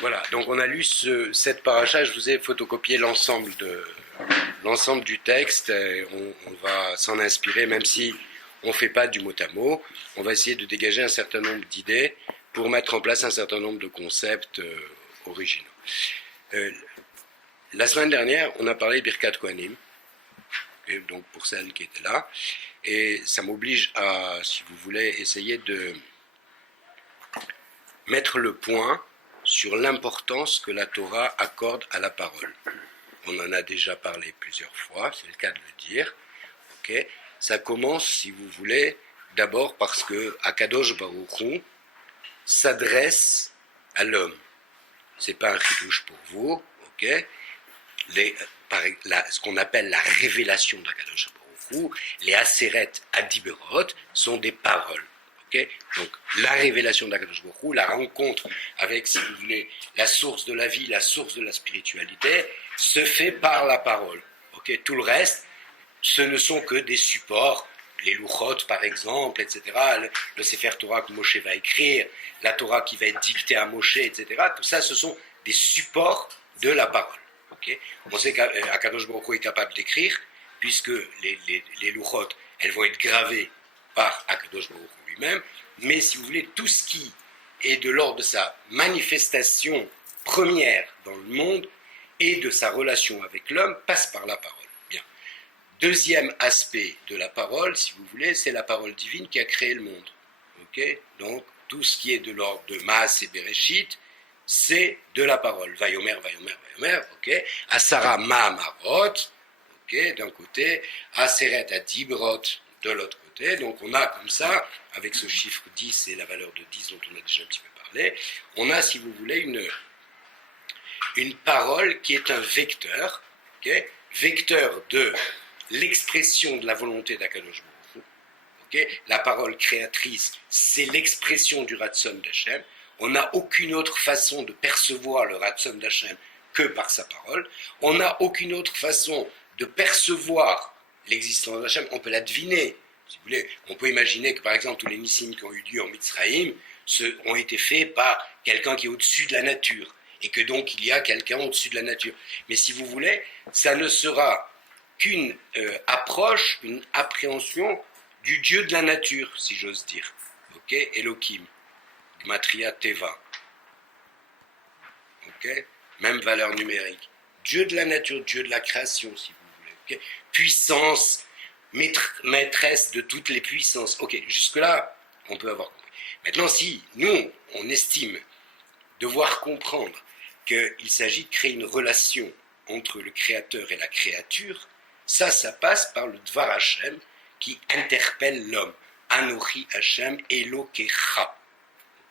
Voilà, donc on a lu cette paracha, je vous ai photocopié l'ensemble du texte, et on va s'en inspirer, même si on ne fait pas du mot à mot, on va essayer de dégager un certain nombre d'idées pour mettre en place un certain nombre de concepts originaux. La semaine dernière, on a parlé de Birkat Kohanim, et donc pour celles qui étaient là, et ça m'oblige à, si vous voulez, essayer de mettre le point sur l'importance que la Torah accorde à la parole. On en a déjà parlé plusieurs fois, c'est le cas de le dire. Okay. Ça commence, si vous voulez, d'abord parce que Akadosh Baruch Hu s'adresse à l'homme. C'est pas un chidouche pour vous, ok? Ce qu'on appelle la révélation d'Akadosh Baruch Hu, les Aseret Adiberot, sont des paroles. Okay. Donc la révélation d'Akadosh Baruch Hu, la rencontre avec, si vous voulez, la source de la vie, la source de la spiritualité, se fait par la parole. Okay. Tout le reste, ce ne sont que des supports, les Luchot par exemple, etc., le Sefer Torah que Moshe va écrire, la Torah qui va être dictée à Moshe, etc., tout ça, ce sont des supports de la parole. Okay. On sait qu'Akadosh Baruch Hu est capable d'écrire, puisque les Luchot, elles vont être gravées par Akadosh Baruch Hu lui-même, mais si vous voulez, tout ce qui est de l'ordre de sa manifestation première dans le monde et de sa relation avec l'homme passe par la parole. Bien. Deuxième aspect de la parole, si vous voulez, c'est la parole divine qui a créé le monde. Okay. Donc, tout ce qui est de l'ordre de Maas et Bereshit, c'est de la parole. Vayomer, Vayomer, Vayomer, ok. Asara Ma'amarot, ok, d'un côté, Aseret Adibrot, de l'autre côté. Donc on a comme ça, avec ce chiffre 10 et la valeur de 10 dont on a déjà un petit peu parlé, on a, si vous voulez, une parole qui est un vecteur, okay, vecteur de l'expression de la volonté d'Akadosh Baruch Hu. Okay. La parole créatrice, c'est l'expression du Ratson d'Hachem. On n'a aucune autre façon de percevoir le Ratson d'Hachem que par sa parole. On n'a aucune autre façon de percevoir l'existence d'Hachem. On peut la deviner, si vous voulez. On peut imaginer que, par exemple, tous les nissim qui ont eu lieu en Mitzrayim ont été faits par quelqu'un qui est au-dessus de la nature, et que donc il y a quelqu'un au-dessus de la nature. Mais si vous voulez, ça ne sera qu'une approche, une appréhension du Dieu de la nature, si j'ose dire. Ok, Elohim. Gematria Teva. Okay. Même valeur numérique. Dieu de la nature, Dieu de la création, si vous voulez. Okay. Puissance, maîtresse de toutes les puissances. Ok, jusque-là, on peut avoir compris. Maintenant, si nous, on estime devoir comprendre qu'il s'agit de créer une relation entre le créateur et la créature, ça passe par le Dvar Hashem qui interpelle l'homme. Anochi Hashem Elokecha.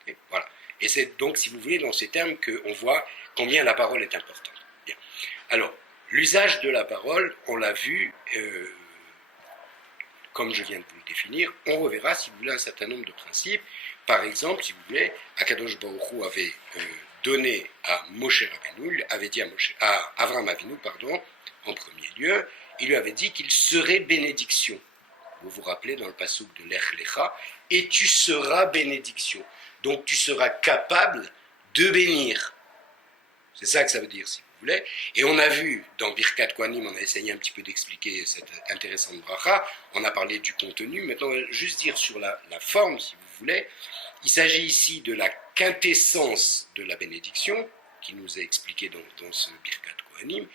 Okay, voilà. Et c'est donc, si vous voulez, dans ces termes qu'on voit combien la parole est importante. Bien. Alors, l'usage de la parole, on l'a vu, comme je viens de vous le définir, on reverra, si vous voulez, un certain nombre de principes. Par exemple, si vous voulez, Akadosh Baruch Hu avait donné à Moshe Rabbeinu, avait dit à Avraham Avinu, en premier lieu, il lui avait dit qu'il serait bénédiction. Vous vous rappelez dans le passouk de Lech Lecha, et tu seras bénédiction. Donc tu seras capable de bénir. C'est ça que ça veut dire, si vous voulez. Et on a vu, dans Birkat Kohanim, on a essayé un petit peu d'expliquer cette intéressante bracha, on a parlé du contenu, maintenant on va juste dire sur la forme, si vous voulez. Il s'agit ici de la quintessence de la bénédiction, qui nous est expliquée dans ce Birkat Kohanim,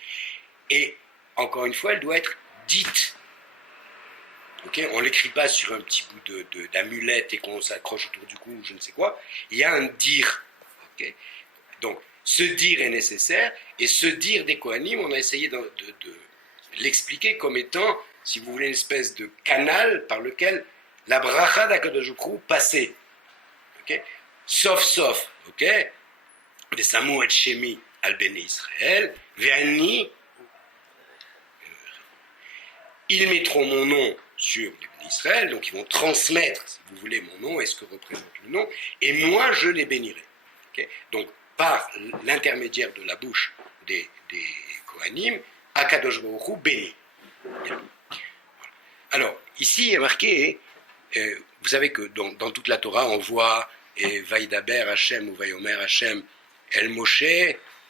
et encore une fois, elle doit être dite. Okay, on ne l'écrit pas sur un petit bout d'amulette et qu'on s'accroche autour du cou ou je ne sais quoi. Il y a un dire. Okay. Donc, ce dire est nécessaire, et ce dire des Kohanim, on a essayé de l'expliquer comme étant, si vous voulez, une espèce de canal par lequel la bracha d'Akadosh Baruch Hu passait. Okay. Sauf, ok, Vesamu et Shemi al Bnei Israël, Ve'ani, ils mettront mon nom sur Israël, donc ils vont transmettre, si vous voulez, mon nom et ce que représente le nom, et moi je les bénirai. Okay. Donc, par l'intermédiaire de la bouche des Kohanim, Akadosh Baruch Hu bénit. Alors, ici il est marqué, vous savez que dans toute la Torah, on voit Vaïdaber Hashem ou Vayomer Hashem El Moshe,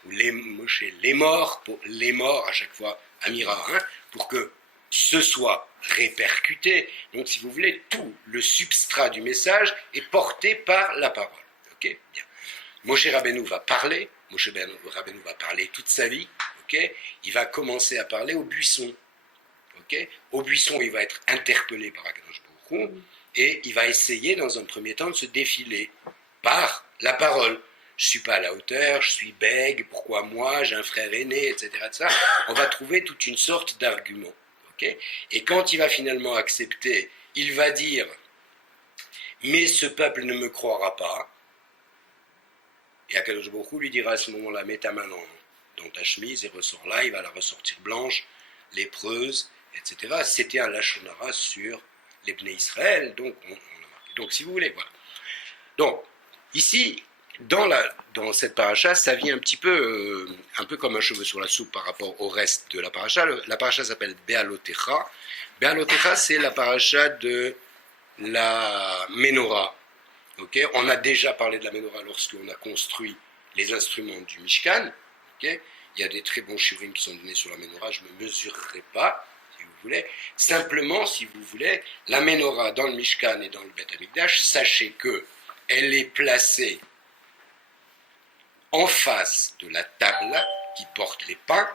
ou les Moshe, les morts à chaque fois, Amira, hein, pour que ce soit répercuté. Donc, si vous voulez, tout le substrat du message est porté par la parole. Ok, bien. Moshe Rabbeinu va parler. Moshe Rabbeinu va parler toute sa vie. Ok, il va commencer à parler au buisson. Ok, au buisson, il va être interpellé par Akadosh Baruch Hu, et il va essayer, dans un premier temps, de se défiler par la parole. Je ne suis pas à la hauteur, je suis bègue, pourquoi moi, j'ai un frère aîné, etc. On va trouver toute une sorte d'argument. Okay, et quand il va finalement accepter, il va dire « Mais ce peuple ne me croira pas ». Et Akadosh Baruch Hu lui dira à ce moment-là « Mets ta main dans ta chemise et ressors là », il va la ressortir blanche, lépreuse, etc. C'était un lashon hara sur les Bnei Israël, donc on a marqué. Donc si vous voulez, voilà. Donc, ici, dans cette paracha, ça vient un peu comme un cheveu sur la soupe par rapport au reste de la paracha. La paracha s'appelle Be'alotecha. Be'alotecha, c'est la paracha de la Ménorah. Okay, on a déjà parlé de la Ménorah lorsqu'on a construit les instruments du Mishkan. Okay, il y a des très bons shiurim qui sont donnés sur la Ménorah, je ne me mesurerai pas, si vous voulez. Simplement, si vous voulez, la Ménorah dans le Mishkan et dans le Beth Amikdash, sachez qu'elle est placée en face de la table qui porte les pains,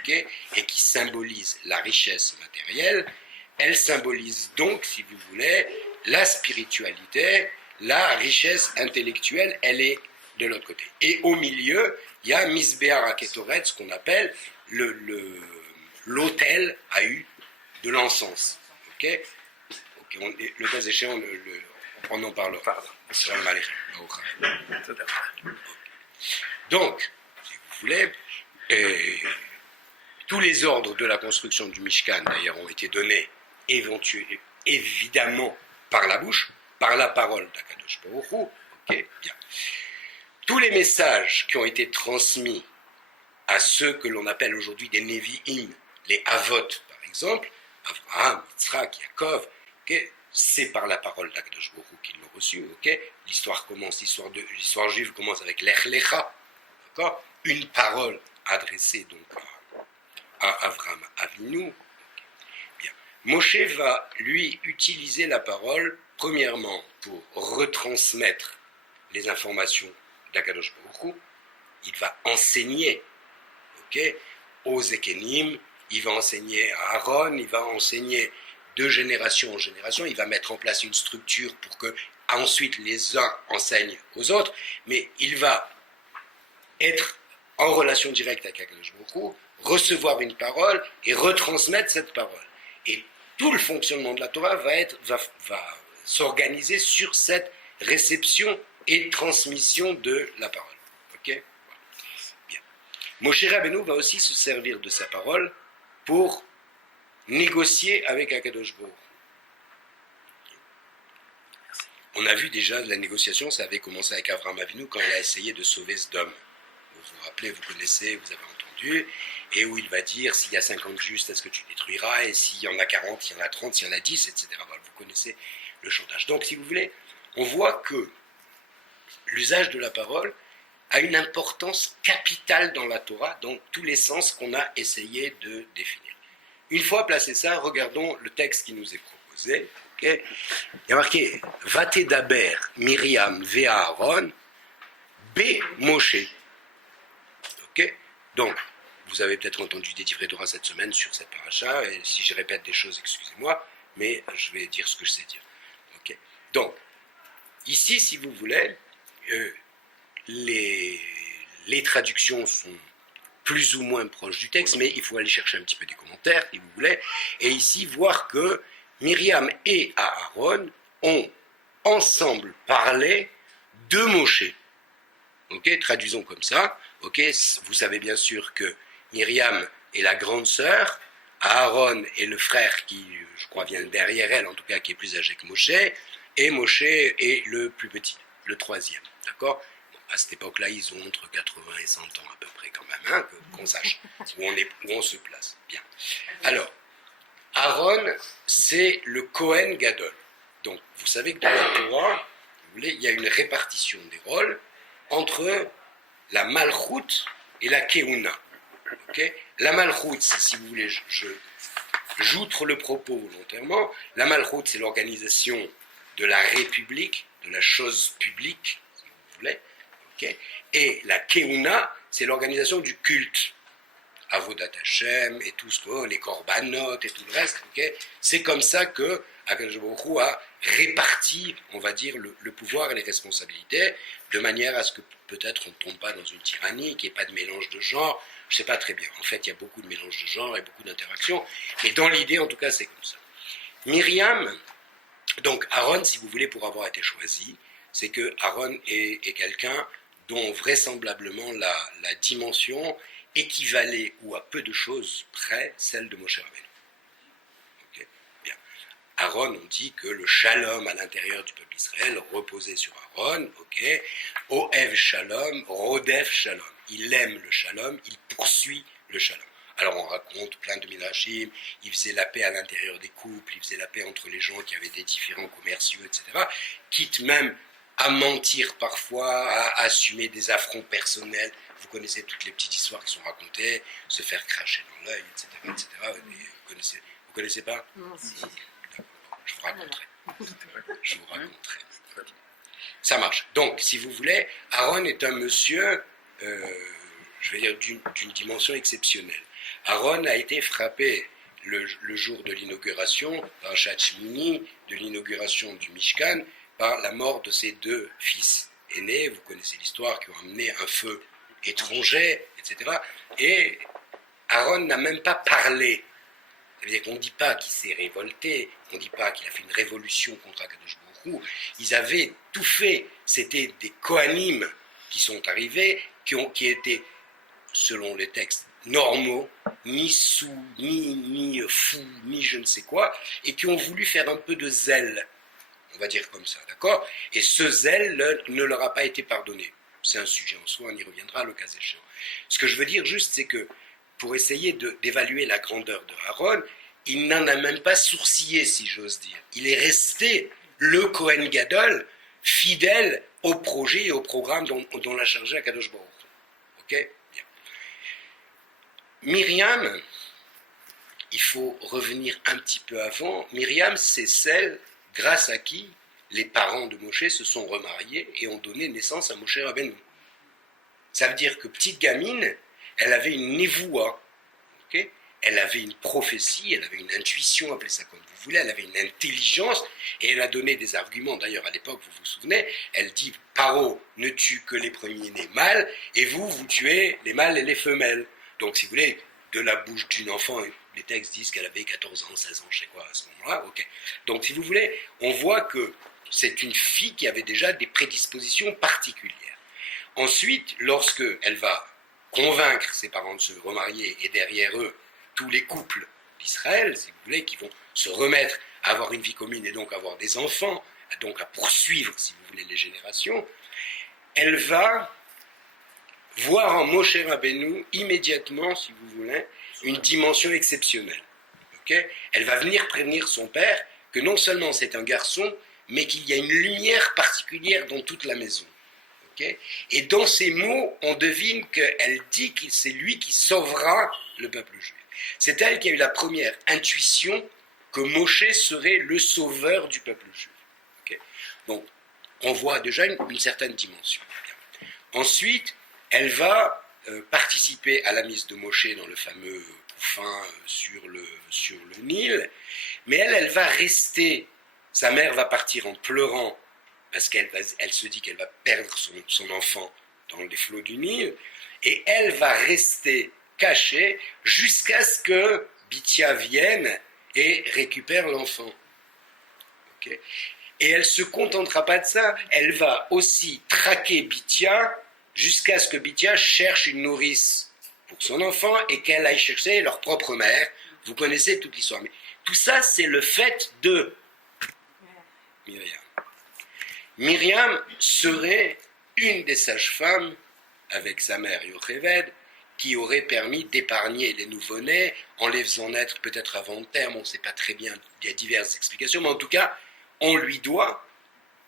okay, et qui symbolise la richesse matérielle. Elle symbolise donc, si vous voulez, la spiritualité, la richesse intellectuelle, elle est de l'autre côté. Et au milieu, il y a Misbéar Aketoret, ce qu'on appelle l'autel à eu de l'encens. Okay, le cas échéant, on en parlera. Donc, si vous voulez, tous les ordres de la construction du Mishkan, d'ailleurs, ont été donnés évidemment par la bouche, par la parole d'Akadosh Baruch Hu. Okay, bien. Tous les messages qui ont été transmis à ceux que l'on appelle aujourd'hui des Nevi'im, les Avot, par exemple, Abraham, Yitzhak, Yaakov, okay, c'est par la parole d'Akadosh Baruch Hu qu'ils l'ont reçu. Okay, l'histoire juive commence avec l'Ech Lecha, d'accord, une parole adressée donc à Avraham Avinu. Bien. Moshe va, lui, utiliser la parole, premièrement, pour retransmettre les informations d'Akadosh Baruch Hu. Il va enseigner, okay, aux Ekenim, il va enseigner à Aaron, il va enseigner de génération en génération, il va mettre en place une structure pour que ensuite les uns enseignent aux autres, mais il va être en relation directe avec Akadosh Baruch Hu, recevoir une parole et retransmettre cette parole. Et tout le fonctionnement de la Torah va s'organiser sur cette réception et transmission de la parole. Ok ? Bien. Moshe Rabbeinu va aussi se servir de sa parole pour négocier avec Akadosh Baruch Hu. On a vu déjà la négociation, ça avait commencé avec Avraham Avinu quand il a essayé de sauver Sodome. Vous vous rappelez, vous connaissez, vous avez entendu, et où il va dire, s'il y a 50 justes, est-ce que tu détruiras, et s'il y en a 40, s'il y en a 30, s'il y en a 10, etc. Voilà, vous connaissez le chantage. Donc, si vous voulez, on voit que l'usage de la parole a une importance capitale dans la Torah, dans tous les sens qu'on a essayé de définir. Une fois placé ça, regardons le texte qui nous est proposé. Okay. Il y a marqué « Vatedaber Myriam ve Aaron be Moshe ». Okay. Donc, vous avez peut-être entendu des divrei Torah cette semaine sur cette paracha, et si je répète des choses, excusez-moi, mais je vais dire ce que je sais dire. Okay. Donc, ici, si vous voulez, les traductions sont plus ou moins proches du texte, mais il faut aller chercher un petit peu des commentaires, si vous voulez, et ici voir que Myriam et Aaron ont ensemble parlé de Moshe. Ok, traduisons comme ça. Ok, vous savez bien sûr que Myriam est la grande sœur, Aaron est le frère qui, je crois, vient derrière elle, en tout cas qui est plus âgé que Moshe, et Moshe est le plus petit, le troisième. D'accord ? À cette époque-là, ils ont entre 80 et 100 ans à peu près quand même, hein, qu'on sache où on se place. Bien. Alors, Aaron, c'est le Kohen Gadol. Donc, vous savez que dans la Torah, vous voulez, il y a une répartition des rôles entre la malchoute et la keuna. Okay, la malchoute, si vous voulez, j'outre le propos volontairement. La malchoute, c'est l'organisation de la république, de la chose publique, si vous voulez. Okay, et la keuna, c'est l'organisation du culte. Avodat Hashem et tout ce que, les korbanot et tout le reste. Okay, c'est comme ça que Akadosh Baruch Hu a réparti, on va dire, le pouvoir et les responsabilités, de manière à ce que peut-être on ne tombe pas dans une tyrannie, qu'il n'y ait pas de mélange de genres. Je ne sais pas très bien. En fait, il y a beaucoup de mélange de genres et beaucoup d'interactions. Mais dans l'idée, en tout cas, c'est comme ça. Myriam, donc Aaron, si vous voulez, pour avoir été choisi, c'est que Aaron est quelqu'un dont vraisemblablement la dimension équivalait, ou à peu de choses près, celle de Moshe Rabbeinu. Okay, bien. Aaron, on dit que le shalom à l'intérieur du peuple d'Israël reposait sur Aaron. Okay. Oev shalom, rodef shalom. Il aime le shalom, il poursuit le shalom. Alors on raconte plein de midrashim, il faisait la paix à l'intérieur des couples, il faisait la paix entre les gens qui avaient des différents commerciaux, etc. Quitte même à mentir parfois, à assumer des affronts personnels. Vous connaissez toutes les petites histoires qui sont racontées, se faire cracher dans l'œil, etc. etc. Vous connaissez pas? Non, si. Je vous raconterai. Je vous raconterai. Ça marche. Donc, si vous voulez, Aaron est un monsieur, je vais dire, d'une dimension exceptionnelle. Aaron a été frappé le jour de l'inauguration, par Shachmini, de l'inauguration du Mishkan, par la mort de ses deux fils aînés. Vous connaissez l'histoire, qui ont amené un feu étranger, etc. Et Aaron n'a même pas parlé. Ça veut dire qu'on ne dit pas qu'il s'est révolté, on ne dit pas qu'il a fait une révolution contre Akadosh Baruch Hu. Ils avaient tout fait. C'était des Kohanim qui sont arrivés, qui étaient, selon les textes, normaux, ni sous, ni fous, ni je ne sais quoi, et qui ont voulu faire un peu de zèle, on va dire comme ça, d'accord? Et ce zèle ne leur a pas été pardonné. C'est un sujet en soi, on y reviendra le cas échéant. Ce que je veux dire juste, c'est que pour essayer d'évaluer la grandeur de Aaron, il n'en a même pas sourcillé, si j'ose dire. Il est resté le Kohen Gadol, fidèle au projet et au programme dont l'a chargé Akadosh Baruch Hu. Ok? Bien. Myriam, il faut revenir un petit peu avant. Myriam, c'est celle grâce à qui les parents de Moshe se sont remariés et ont donné naissance à Moshe Rabbeinu. Ça veut dire que petite gamine, elle avait une névoua, okay? Elle avait une prophétie, elle avait une intuition, appelez ça comme vous voulez, elle avait une intelligence, et elle a donné des arguments. D'ailleurs, à l'époque, vous vous souvenez, elle dit « Paro ne tue que les premiers-nés mâles, et vous tuez les mâles et les femelles. » Donc, si vous voulez, de la bouche d'une enfant, les textes disent qu'elle avait 14 ans, 16 ans, je sais quoi, à ce moment-là. Okay. Donc, si vous voulez, on voit que c'est une fille qui avait déjà des prédispositions particulières. Ensuite, lorsqu'elle va convaincre ses parents de se remarier, et derrière eux, tous les couples d'Israël, si vous voulez, qui vont se remettre à avoir une vie commune et donc avoir des enfants, donc à poursuivre, si vous voulez, les générations, elle va voir en Moshe Rabbeinu immédiatement, si vous voulez, une dimension exceptionnelle. Okay? Elle va venir prévenir son père que non seulement c'est un garçon, mais qu'il y a une lumière particulière dans toute la maison. Okay? Et dans ces mots, on devine qu'elle dit que c'est lui qui sauvera le peuple juif. C'est elle qui a eu la première intuition que Moshe serait le sauveur du peuple juif. Okay? Donc, on voit déjà une certaine dimension. Bien. Ensuite, elle va participer à la mise de Moshe dans le fameux couffin sur le Nil, mais elle va rester. Sa mère va partir en pleurant parce qu'elle se dit qu'elle va perdre son enfant dans les flots du Nil, et elle va rester cachée jusqu'à ce que Bithia vienne et récupère l'enfant. Okay? Et elle ne se contentera pas de ça, elle va aussi traquer Bithia jusqu'à ce que Bithia cherche une nourrice pour son enfant et qu'elle aille chercher leur propre mère. Vous connaissez toute l'histoire. Mais tout ça, c'est le fait de Myriam. Myriam serait une des sages-femmes, avec sa mère Yocheved, qui aurait permis d'épargner les nouveau-nés en les faisant naître peut-être avant terme, on ne sait pas très bien, il y a diverses explications, mais en tout cas, on lui doit,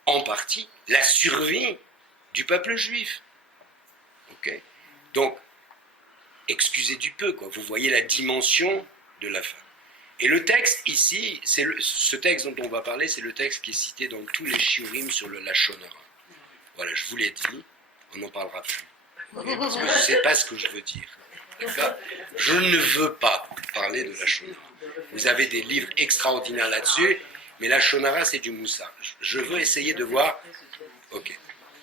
en partie, la survie du peuple juif. Okay, donc, excusez du peu, quoi. Vous voyez la dimension de la femme. Et le texte ici, ce texte dont on va parler, c'est le texte qui est cité dans tous les shiurim sur le Lashon Hara. Voilà, je vous l'ai dit, on n'en parlera plus. Okay, parce que je ne sais pas ce que je veux dire. D'accord, je ne veux pas parler de Lashon Hara. Vous avez des livres extraordinaires là-dessus, mais Lashon Hara, c'est du moussard. Je veux essayer de voir, ok,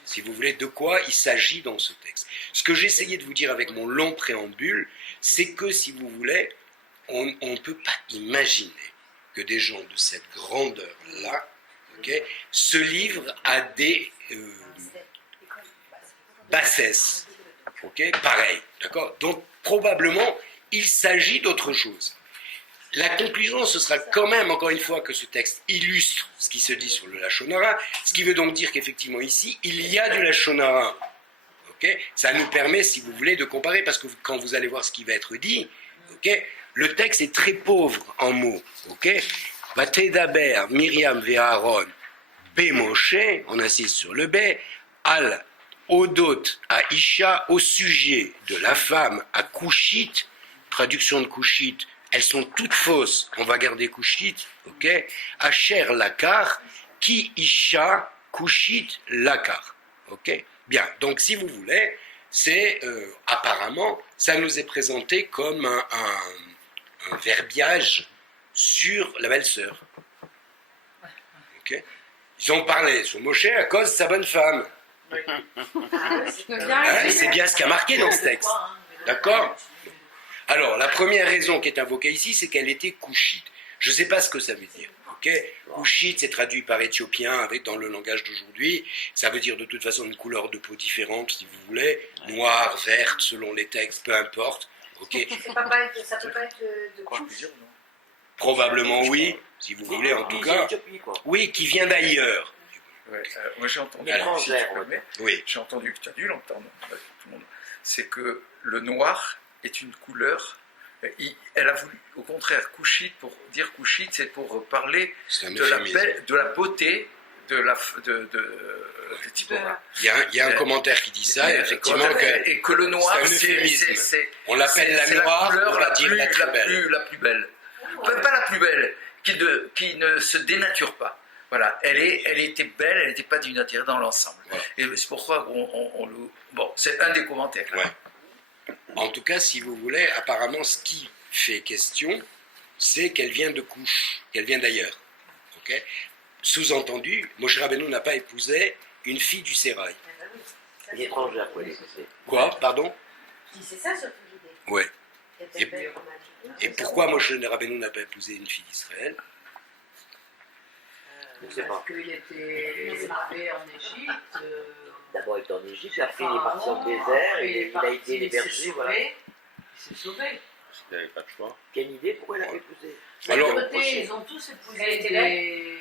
si vous voulez, de quoi il s'agit dans ce texte. Ce que j'ai essayé de vous dire avec mon long préambule, c'est que, si vous voulez, on ne peut pas imaginer que des gens de cette grandeur-là, okay, se livrent à des bassesses, okay, pareil, d'accord. Donc, probablement, il s'agit d'autre chose. La conclusion, ce sera quand même, encore une fois, que ce texte illustre ce qui se dit sur le Lashon Hara, ce qui veut donc dire qu'effectivement, ici, il y a du Lashon Hara. Okay, ça nous permet, si vous voulez, de comparer, parce que quand vous allez voir ce qui va être dit, okay, le texte est très pauvre en mots. Okay, Vatedaber, Myriam ve Aaron, Be Moshe, on insiste sur le Be, Al Odot à Isha, au sujet de la femme à Couchit, traduction de Couchit, elles sont toutes fausses, on va garder Couchit, ok, Asher Lakar, Ki Isha, Couchit Lakar, ok. Bien, donc si vous voulez, c'est apparemment, ça nous est présenté comme un verbiage sur la belle-sœur. Okay. Ils ont parlé sur Moshe à cause de sa bonne femme. C'est bien ce qui a marqué dans ce texte. D'accord ? Alors, la première raison qui est invoquée ici, c'est qu'elle était couchite. Je ne sais pas ce que ça veut dire. Okay, couchite, c'est traduit par éthiopien avec, dans le langage d'aujourd'hui. Ça veut dire de toute façon une couleur de peau différente, si vous voulez. Noire, verte, selon les textes, peu importe. Okay. Ça peut pas être de couche. Probablement oui, si vous voulez, en tout cas. Oui, qui vient d'ailleurs. Ouais, moi j'ai entendu, oui. J'ai entendu, tu as dû l'entendre, tout le monde, c'est que le noir est une couleur. Elle a voulu, au contraire, couchite, pour dire couchite, c'est pour parler de la beauté de Tipora. Il y a un commentaire qui dit ça, effectivement, et que le noir, c'est on l'appelle la noire, couleur on va dire la plus belle. Pas la plus belle, qui ne se dénature pas. Voilà, elle était belle, elle n'était pas d'une attire dans l'ensemble. Voilà. Et c'est pourquoi bon, c'est un des commentaires. Ouais. En tout cas, si vous voulez, apparemment, ce qui fait question, c'est qu'elle vient de couche, qu'elle vient d'ailleurs. Okay, sous-entendu, Moshe Rabbeinu n'a pas épousé une fille du sérail. Une étrangère, quoi. Quoi, pardon ? C'est ça, surtout l'idée. Ouais. Et pourquoi Moshe Rabbeinu n'a pas épousé une fille d'Israël ? Parce qu'il était élevé en Égypte. D'abord, il était en Égypte, après, il est parti en désert, il a aidé les bergers. Voilà. Il s'est sauvé. Il n'avait pas de choix. Quelle idée, pourquoi il l'a épousé ? Alors, côté, ils ont tous épousé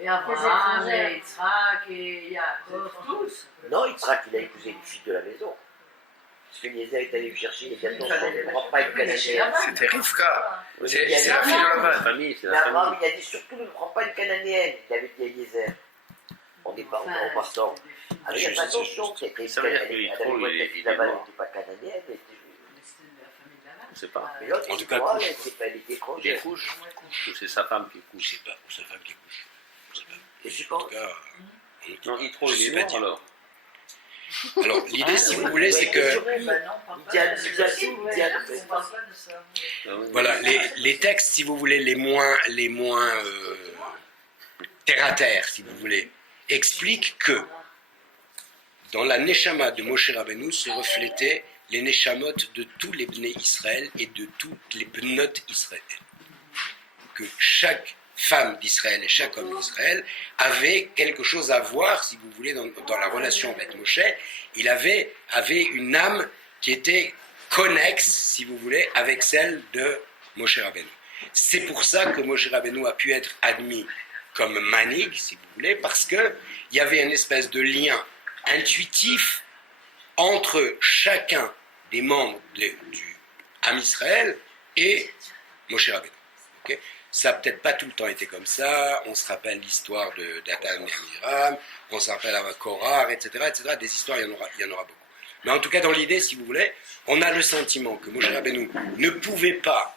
et Abraham, et Yitzhak, et Yaakov, tous. Non, Yitzhak, il a épousé une fille de la maison. Parce que Eliezer est allé le chercher, il est attention, on ne prend pas une cananéenne. C'était Rivka. C'est la fille de la famille. Mais Abraham, il a dit surtout ne prends pas une cananéenne, il avait dit à Eliezer. On n'est pas en partant. Alors il a fait attention, Ça veut dire que Yitro, il est mort. Elle n'était pas cananéenne, elle était On ne sait pas. mais l'autre, En tout cas, elle était Il étrangère. couche. Ou c'est sa femme qui je couche. sais pas, ou sa femme qui couche. Je sais pas. Et je En pense. tout cas, Non, Yitro, je il sais est pas mort dire. alors. Alors, l'idée, si vous voulez, c'est que voilà, les textes, si vous voulez, les moins terre à terre, si vous voulez, expliquent que dans la Neshama de Moshe Rabbeinu se reflétaient les Neshamot de tous les Bnei Israël et de toutes les Bnot Israël. Que chaque femme d'Israël et chaque homme d'Israël avait quelque chose à voir, si vous voulez, dans la relation avec Moshe. Il avait une âme qui était connexe, si vous voulez, avec celle de Moshe Rabbeinu. C'est pour ça que Moshe Rabbeinu a pu être admis comme manig, si vous voulez, parce qu'il y avait une espèce de lien intuitif entre chacun des membres du Ham Israël et Moshe Rabbeinu. Okay, ça n'a peut-être pas tout le temps été comme ça. On se rappelle l'histoire de Dathan et Amiram, on se rappelle Korah, etc., etc. Des histoires, il y en aura beaucoup. Mais en tout cas, dans l'idée, si vous voulez, on a le sentiment que Moshe Rabbeinu ne pouvait pas,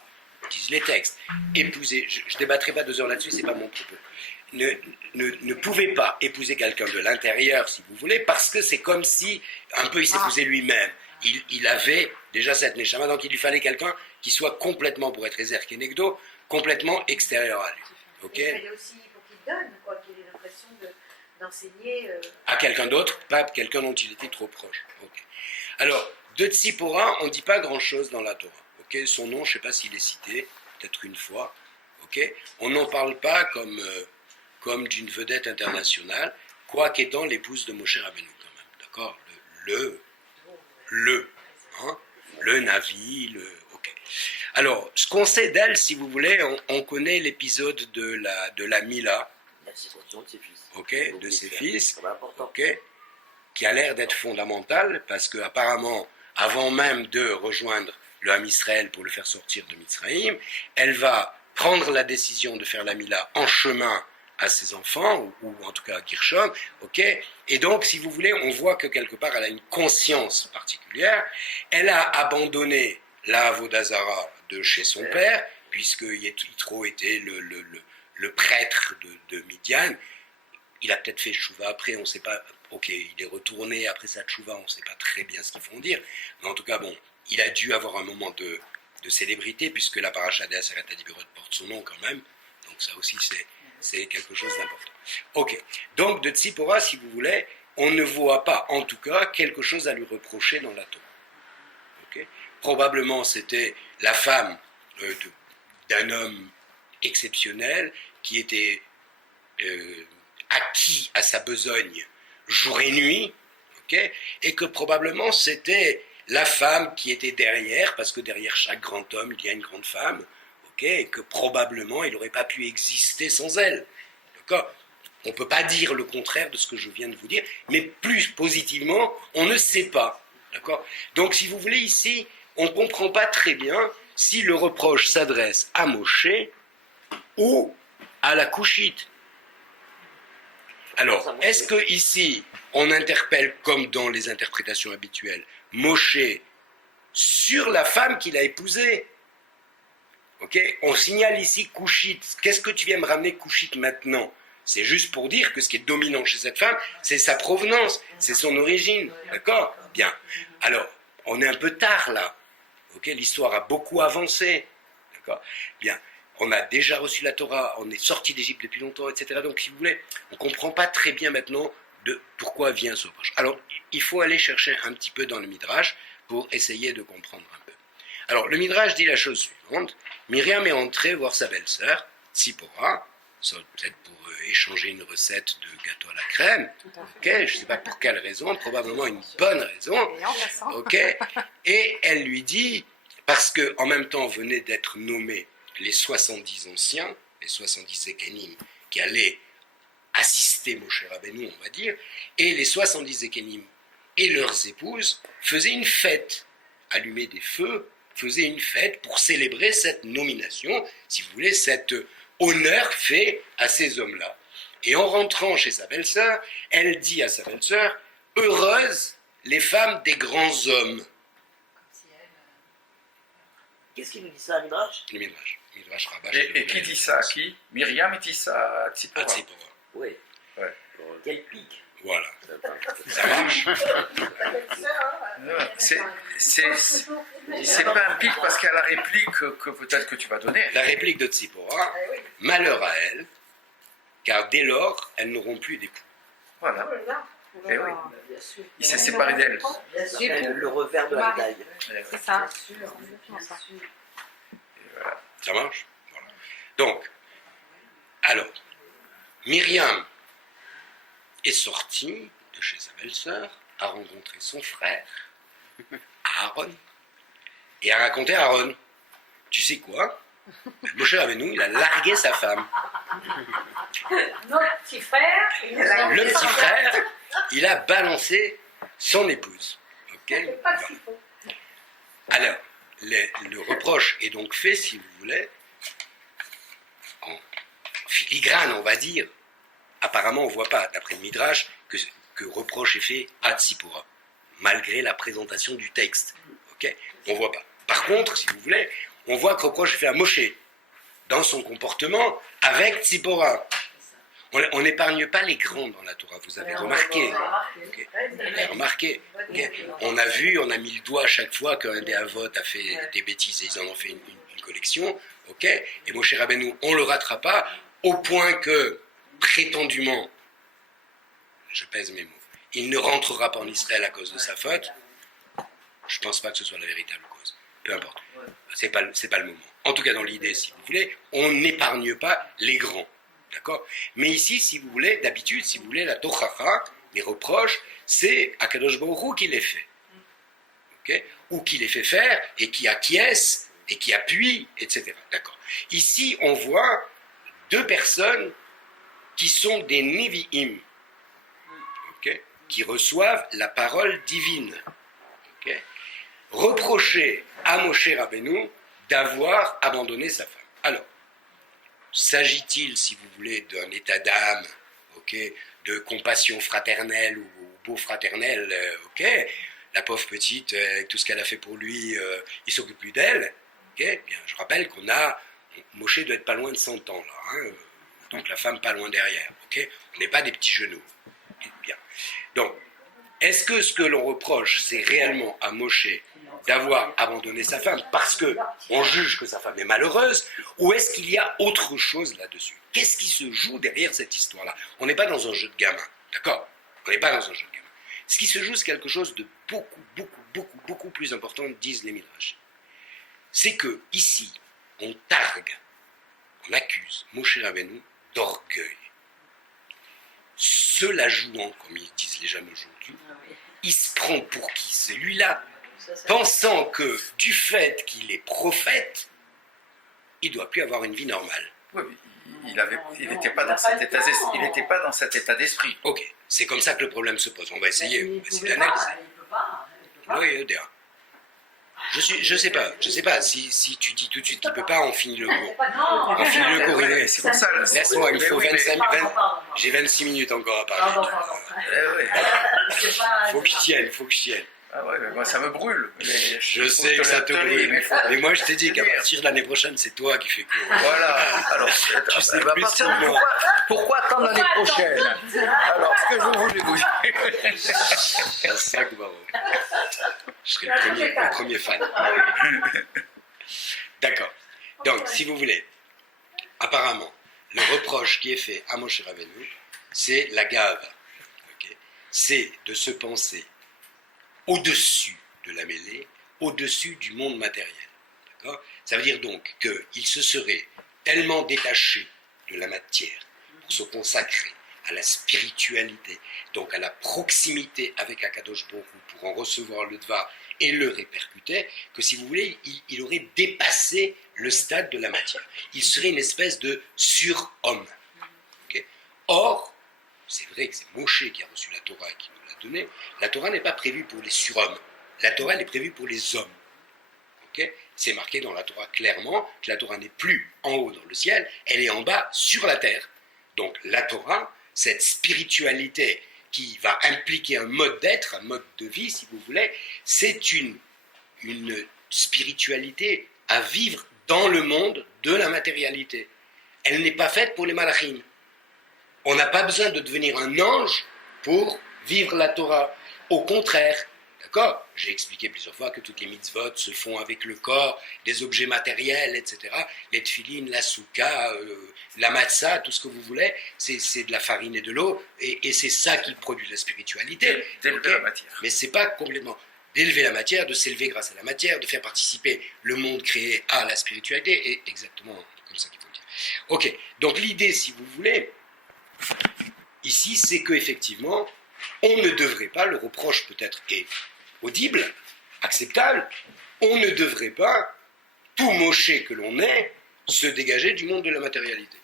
disent les textes, épouser, je ne débattrai pas 2 heures là-dessus, c'est pas mon propos, ne pouvait pas épouser quelqu'un de l'intérieur, si vous voulez, parce que c'est comme si, un peu, il s'épousait lui-même. Il avait déjà cette neshama, donc il lui fallait quelqu'un qui soit complètement, pour être Ezer Kenegdo, complètement extérieur à lui. Il fallait aussi pour qu'il donne, quoi, qu'il ait l'impression d'enseigner. À quelqu'un d'autre, pas quelqu'un dont il était trop proche. Okay. Alors, de Tzipora, on ne dit pas grand-chose dans la Torah. Okay. Son nom, je ne sais pas s'il est cité, peut-être une fois. Okay. On n'en parle pas comme d'une vedette internationale, quoi qu'étant l'épouse de Moshe Rabbeinu, quand même. D'accord, le Navi, ok. Alors, ce qu'on sait d'elle, si vous voulez, on connaît l'épisode de la Mila, La situation de ses fils. ok, de ses fils, C'est important. ok, qui a l'air d'être fondamental, parce que apparemment, avant même de rejoindre le Ham Israël pour le faire sortir de Mitzraïm, elle va prendre la décision de faire la Mila en chemin à ses enfants, ou en tout cas à Gershom, ok. Et donc, si vous voulez, on voit que quelque part, elle a une conscience particulière. Elle a abandonné la Avodazara de chez son père, puisque Yitro était le prêtre de Midian. Il a peut-être fait Tchouva après, on ne sait pas. Ok, il est retourné après sa Tchouva, on ne sait pas très bien ce qu'ils font dire. Mais en tout cas, bon, il a dû avoir un moment de célébrité, puisque la paracha des Aseret Adiberot porte son nom quand même. Donc ça aussi, c'est quelque chose d'important. Ok, donc de Tzipora, si vous voulez, on ne voit pas, en tout cas, quelque chose à lui reprocher dans la Torah. Okay. Probablement, c'était la femme d'un homme exceptionnel qui était acquis à sa besogne jour et nuit, okay, et que probablement c'était la femme qui était derrière, parce que derrière chaque grand homme, il y a une grande femme, et que probablement il n'aurait pas pu exister sans elle. D'accord ? On ne peut pas dire le contraire de ce que je viens de vous dire, mais plus positivement, on ne sait pas. D'accord ? Donc si vous voulez ici, on ne comprend pas très bien si le reproche s'adresse à Moshe ou à la Couchite. Alors, est-ce que ici, on interpelle, comme dans les interprétations habituelles, Moshe sur la femme qu'il a épousée? Okay, on signale ici Couchite. Qu'est-ce que tu viens me ramener Couchite maintenant? C'est juste pour dire que ce qui est dominant chez cette femme, c'est sa provenance, c'est son origine. D'accord? Bien. Alors, on est un peu tard là. Okay, l'histoire a beaucoup avancé. D'accord? Bien. On a déjà reçu la Torah, on est sorti d'Égypte depuis longtemps, etc. Donc, si vous voulez, on ne comprend pas très bien maintenant de pourquoi vient ce reproche. Alors, il faut aller chercher un petit peu dans le Midrash pour essayer de comprendre un peu. Alors, le Midrash dit la chose suivante. Myriam est entrée voir sa belle-sœur, Tzipora, peut-être pour échanger une recette de gâteau à la crème. Okay, je ne sais pas pour quelle raison, probablement une bonne raison. Okay, et elle lui dit, parce qu'en même temps venaient d'être nommés les 70 anciens, les 70 Zékénim, qui allaient assister Moshe Rabbeinu, on va dire, et les 70 Zékénim et leurs épouses faisaient une fête, allumaient des feux, faisaient une fête pour célébrer cette nomination, si vous voulez, cet honneur fait à ces hommes-là. Et en rentrant chez sa belle-sœur, elle dit à sa belle-sœur, « Heureuses les femmes des grands hommes ». Qu'est-ce qu'il nous dit ça, Midrash? Le Midrash. Midrash Rabbah. Et qui dit ça? Qui? Myriam dit ça à Tzipora. À Tzipora. Oui. Ouais. Quel pic. Voilà. Ça marche. C'est pas un pic parce qu'il y a la réplique que peut-être que tu vas donner. La réplique de Tzipora, malheur à elle, car dès lors, elles n'auront plus d'époux. Voilà. Et oui. Il s'est séparé d'elle. Le revers de la médaille. C'est ça. Ça marche? Voilà. Donc, alors, Myriam est sortie de chez sa belle-sœur, a rencontré son frère, Aaron, et a raconté à Aaron, tu sais quoi? Moshe Rabbeinu, il a largué sa femme. Notre petit frère, Le petit frère, il a balancé son épouse. Okay? pas ce qu'il faut. Alors, le reproche est donc fait, si vous voulez, en filigrane, on va dire. Apparemment, on ne voit pas, d'après le Midrash, que reproche est fait à Tzipora. malgré la présentation du texte. Ok, on voit pas. Par contre, si vous voulez, on voit que reproche est fait à Moshe dans son comportement avec Tzipora. On n'épargne pas les grands dans la Torah, vous avez remarqué. Okay. Vous avez remarqué. Okay. On a vu, on a mis le doigt à chaque fois qu'un des Avot a fait des bêtises et ils en ont fait une collection. Okay. Et Moshe Rabbeinu, on ne le ratera pas au point que, prétendument, je pèse mes mots, il ne rentrera pas en Israël à cause de sa faute. Je ne pense pas que ce soit la véritable cause. Peu importe. C'est pas le moment. En tout cas, dans l'idée, si vous voulez, on n'épargne pas les grands. D'accord ? Mais ici, si vous voulez, d'habitude, si vous voulez, la tochacha, les reproches, c'est Akadosh Baruch Hu qui les fait. Okay ? Ou qui les fait faire, et qui acquiesce, et qui appuie, etc. D'accord ? Ici, on voit deux personnes qui sont des Nevi'im, okay ? Qui reçoivent la parole divine. Okay ? Reprocher à Moshe Rabbeinu d'avoir abandonné sa femme. Alors, s'agit-il, si vous voulez, d'un état d'âme, okay, de compassion fraternelle ou beau fraternel, la pauvre petite, avec tout ce qu'elle a fait pour lui, il s'occupe plus d'elle. Okay, bien, je rappelle Moshe doit être pas loin de 100 ans, là, hein, donc la femme pas loin derrière. Okay, on n'est pas des petits genoux. Bien. Donc, est-ce que ce que l'on reproche, c'est réellement à Moshe d'avoir abandonné sa femme parce qu'on juge que sa femme est malheureuse, ou est-ce qu'il y a autre chose là-dessus? Qu'est-ce qui se joue derrière cette histoire-là? On n'est pas dans un jeu de gamin, d'accord? On n'est pas dans un jeu de gamin. Ce qui se joue, c'est quelque chose de beaucoup plus important, disent les Midrash. C'est que, ici, on targue, on accuse Moshe Rabbeinu d'orgueil. Se la jouant, comme ils disent les jeunes aujourd'hui, il se prend pour qui? Celui-là, pensant que du fait qu'il est prophète, il ne doit plus avoir une vie normale. Oui, il n'était pas dans cet état d'esprit. Ok, c'est comme ça que le problème se pose. On va essayer d'analyser. Oui, Déa. Je sais pas. Si tu dis tout de suite qu'il ne peut pas, on finit le cours. On finit le cours, c'est pour ça. Laisse-moi, il faut 25 j'ai 26 minutes encore à parler. Faut que je tienne. Ah ouais, mais moi ça me brûle. Je sais que ça te brûle. Mais moi je t'ai dit qu'à partir de l'année prochaine, c'est toi qui fais cours. Voilà. Alors, tu sais plus pourquoi attendre l'année prochaine? Alors, ce que vous voulez vous dire. C'est ça que bravo. Je serai le premier fan. D'accord. Donc, si vous voulez, apparemment, le reproche qui est fait à Moshe Rabbeinu, c'est la gave. Okay, c'est de se penser au-dessus de la mêlée, au-dessus du monde matériel. D'accord ? Ça veut dire donc qu'il se serait tellement détaché de la matière pour se consacrer à la spiritualité, donc à la proximité avec Akadosh Baruch Hu pour en recevoir le dvar et le répercuter, que si vous voulez, il aurait dépassé le stade de la matière. Il serait une espèce de surhomme. Okay ? Or, c'est vrai que c'est Moshe qui a reçu la Torah et qui nous l'a donnée. La Torah n'est pas prévue pour les surhommes. La Torah, elle est prévue pour les hommes. Okay ? C'est marqué dans la Torah clairement que la Torah n'est plus en haut dans le ciel, elle est en bas sur la terre. Donc la Torah, cette spiritualité qui va impliquer un mode d'être, un mode de vie, si vous voulez, c'est une spiritualité à vivre dans le monde de la matérialité. Elle n'est pas faite pour les malachim. On n'a pas besoin de devenir un ange pour vivre la Torah. Au contraire, d'accord ? J'ai expliqué plusieurs fois que toutes les mitzvot se font avec le corps, des objets matériels, etc. Les tefilines, la souka, la matzah, tout ce que vous voulez, c'est de la farine et de l'eau, et c'est ça qui produit la spiritualité. D'élever la matière. Mais c'est pas complètement d'élever la matière, de s'élever grâce à la matière, de faire participer le monde créé à la spiritualité, et exactement comme ça qu'il faut le dire. Ok, donc l'idée, si vous voulez, ici, c'est qu'effectivement, on ne devrait pas, le reproche peut-être est audible, acceptable, on ne devrait pas, tout Moshe que l'on est, se dégager du monde de la matérialité.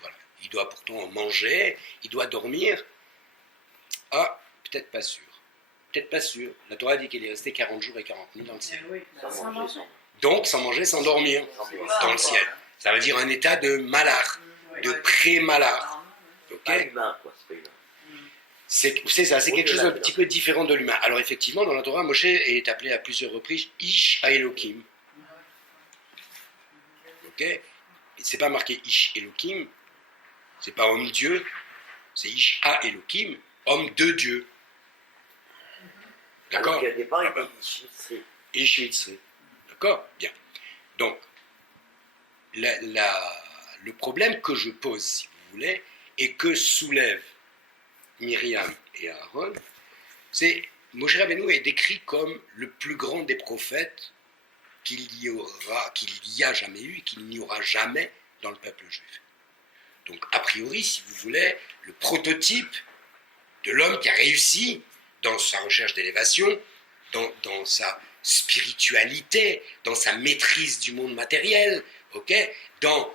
Voilà. Il doit pourtant manger, il doit dormir. Ah, peut-être pas sûr. Peut-être pas sûr. La Torah dit qu'il est resté 40 jours et 40 nuits dans le ciel. Donc, sans manger, sans dormir, dans le ciel. Ça veut dire un état de malard, de pré-malard. Ok ? C'est ça, c'est quelque chose d'un petit peu différent de l'humain. Alors effectivement, dans la Torah, Moshe est appelé à plusieurs reprises Ish HaElokim. Ok? C'est pas marqué Ish Elokim, c'est pas homme Dieu, c'est Ish HaElokim, homme de Dieu. D'accord? Alors qu'au départ, il était Ish Mitzri. Ish Mitzri. D'accord? Bien. Donc, le problème que je pose, si vous voulez, et que soulève Myriam et Aaron, c'est Moshe Rabbeinu est décrit comme le plus grand des prophètes qu'il y a jamais eu et qu'il n'y aura jamais dans le peuple juif. Donc, a priori, si vous voulez, le prototype de l'homme qui a réussi dans sa recherche d'élévation, dans sa spiritualité, dans sa maîtrise du monde matériel, dans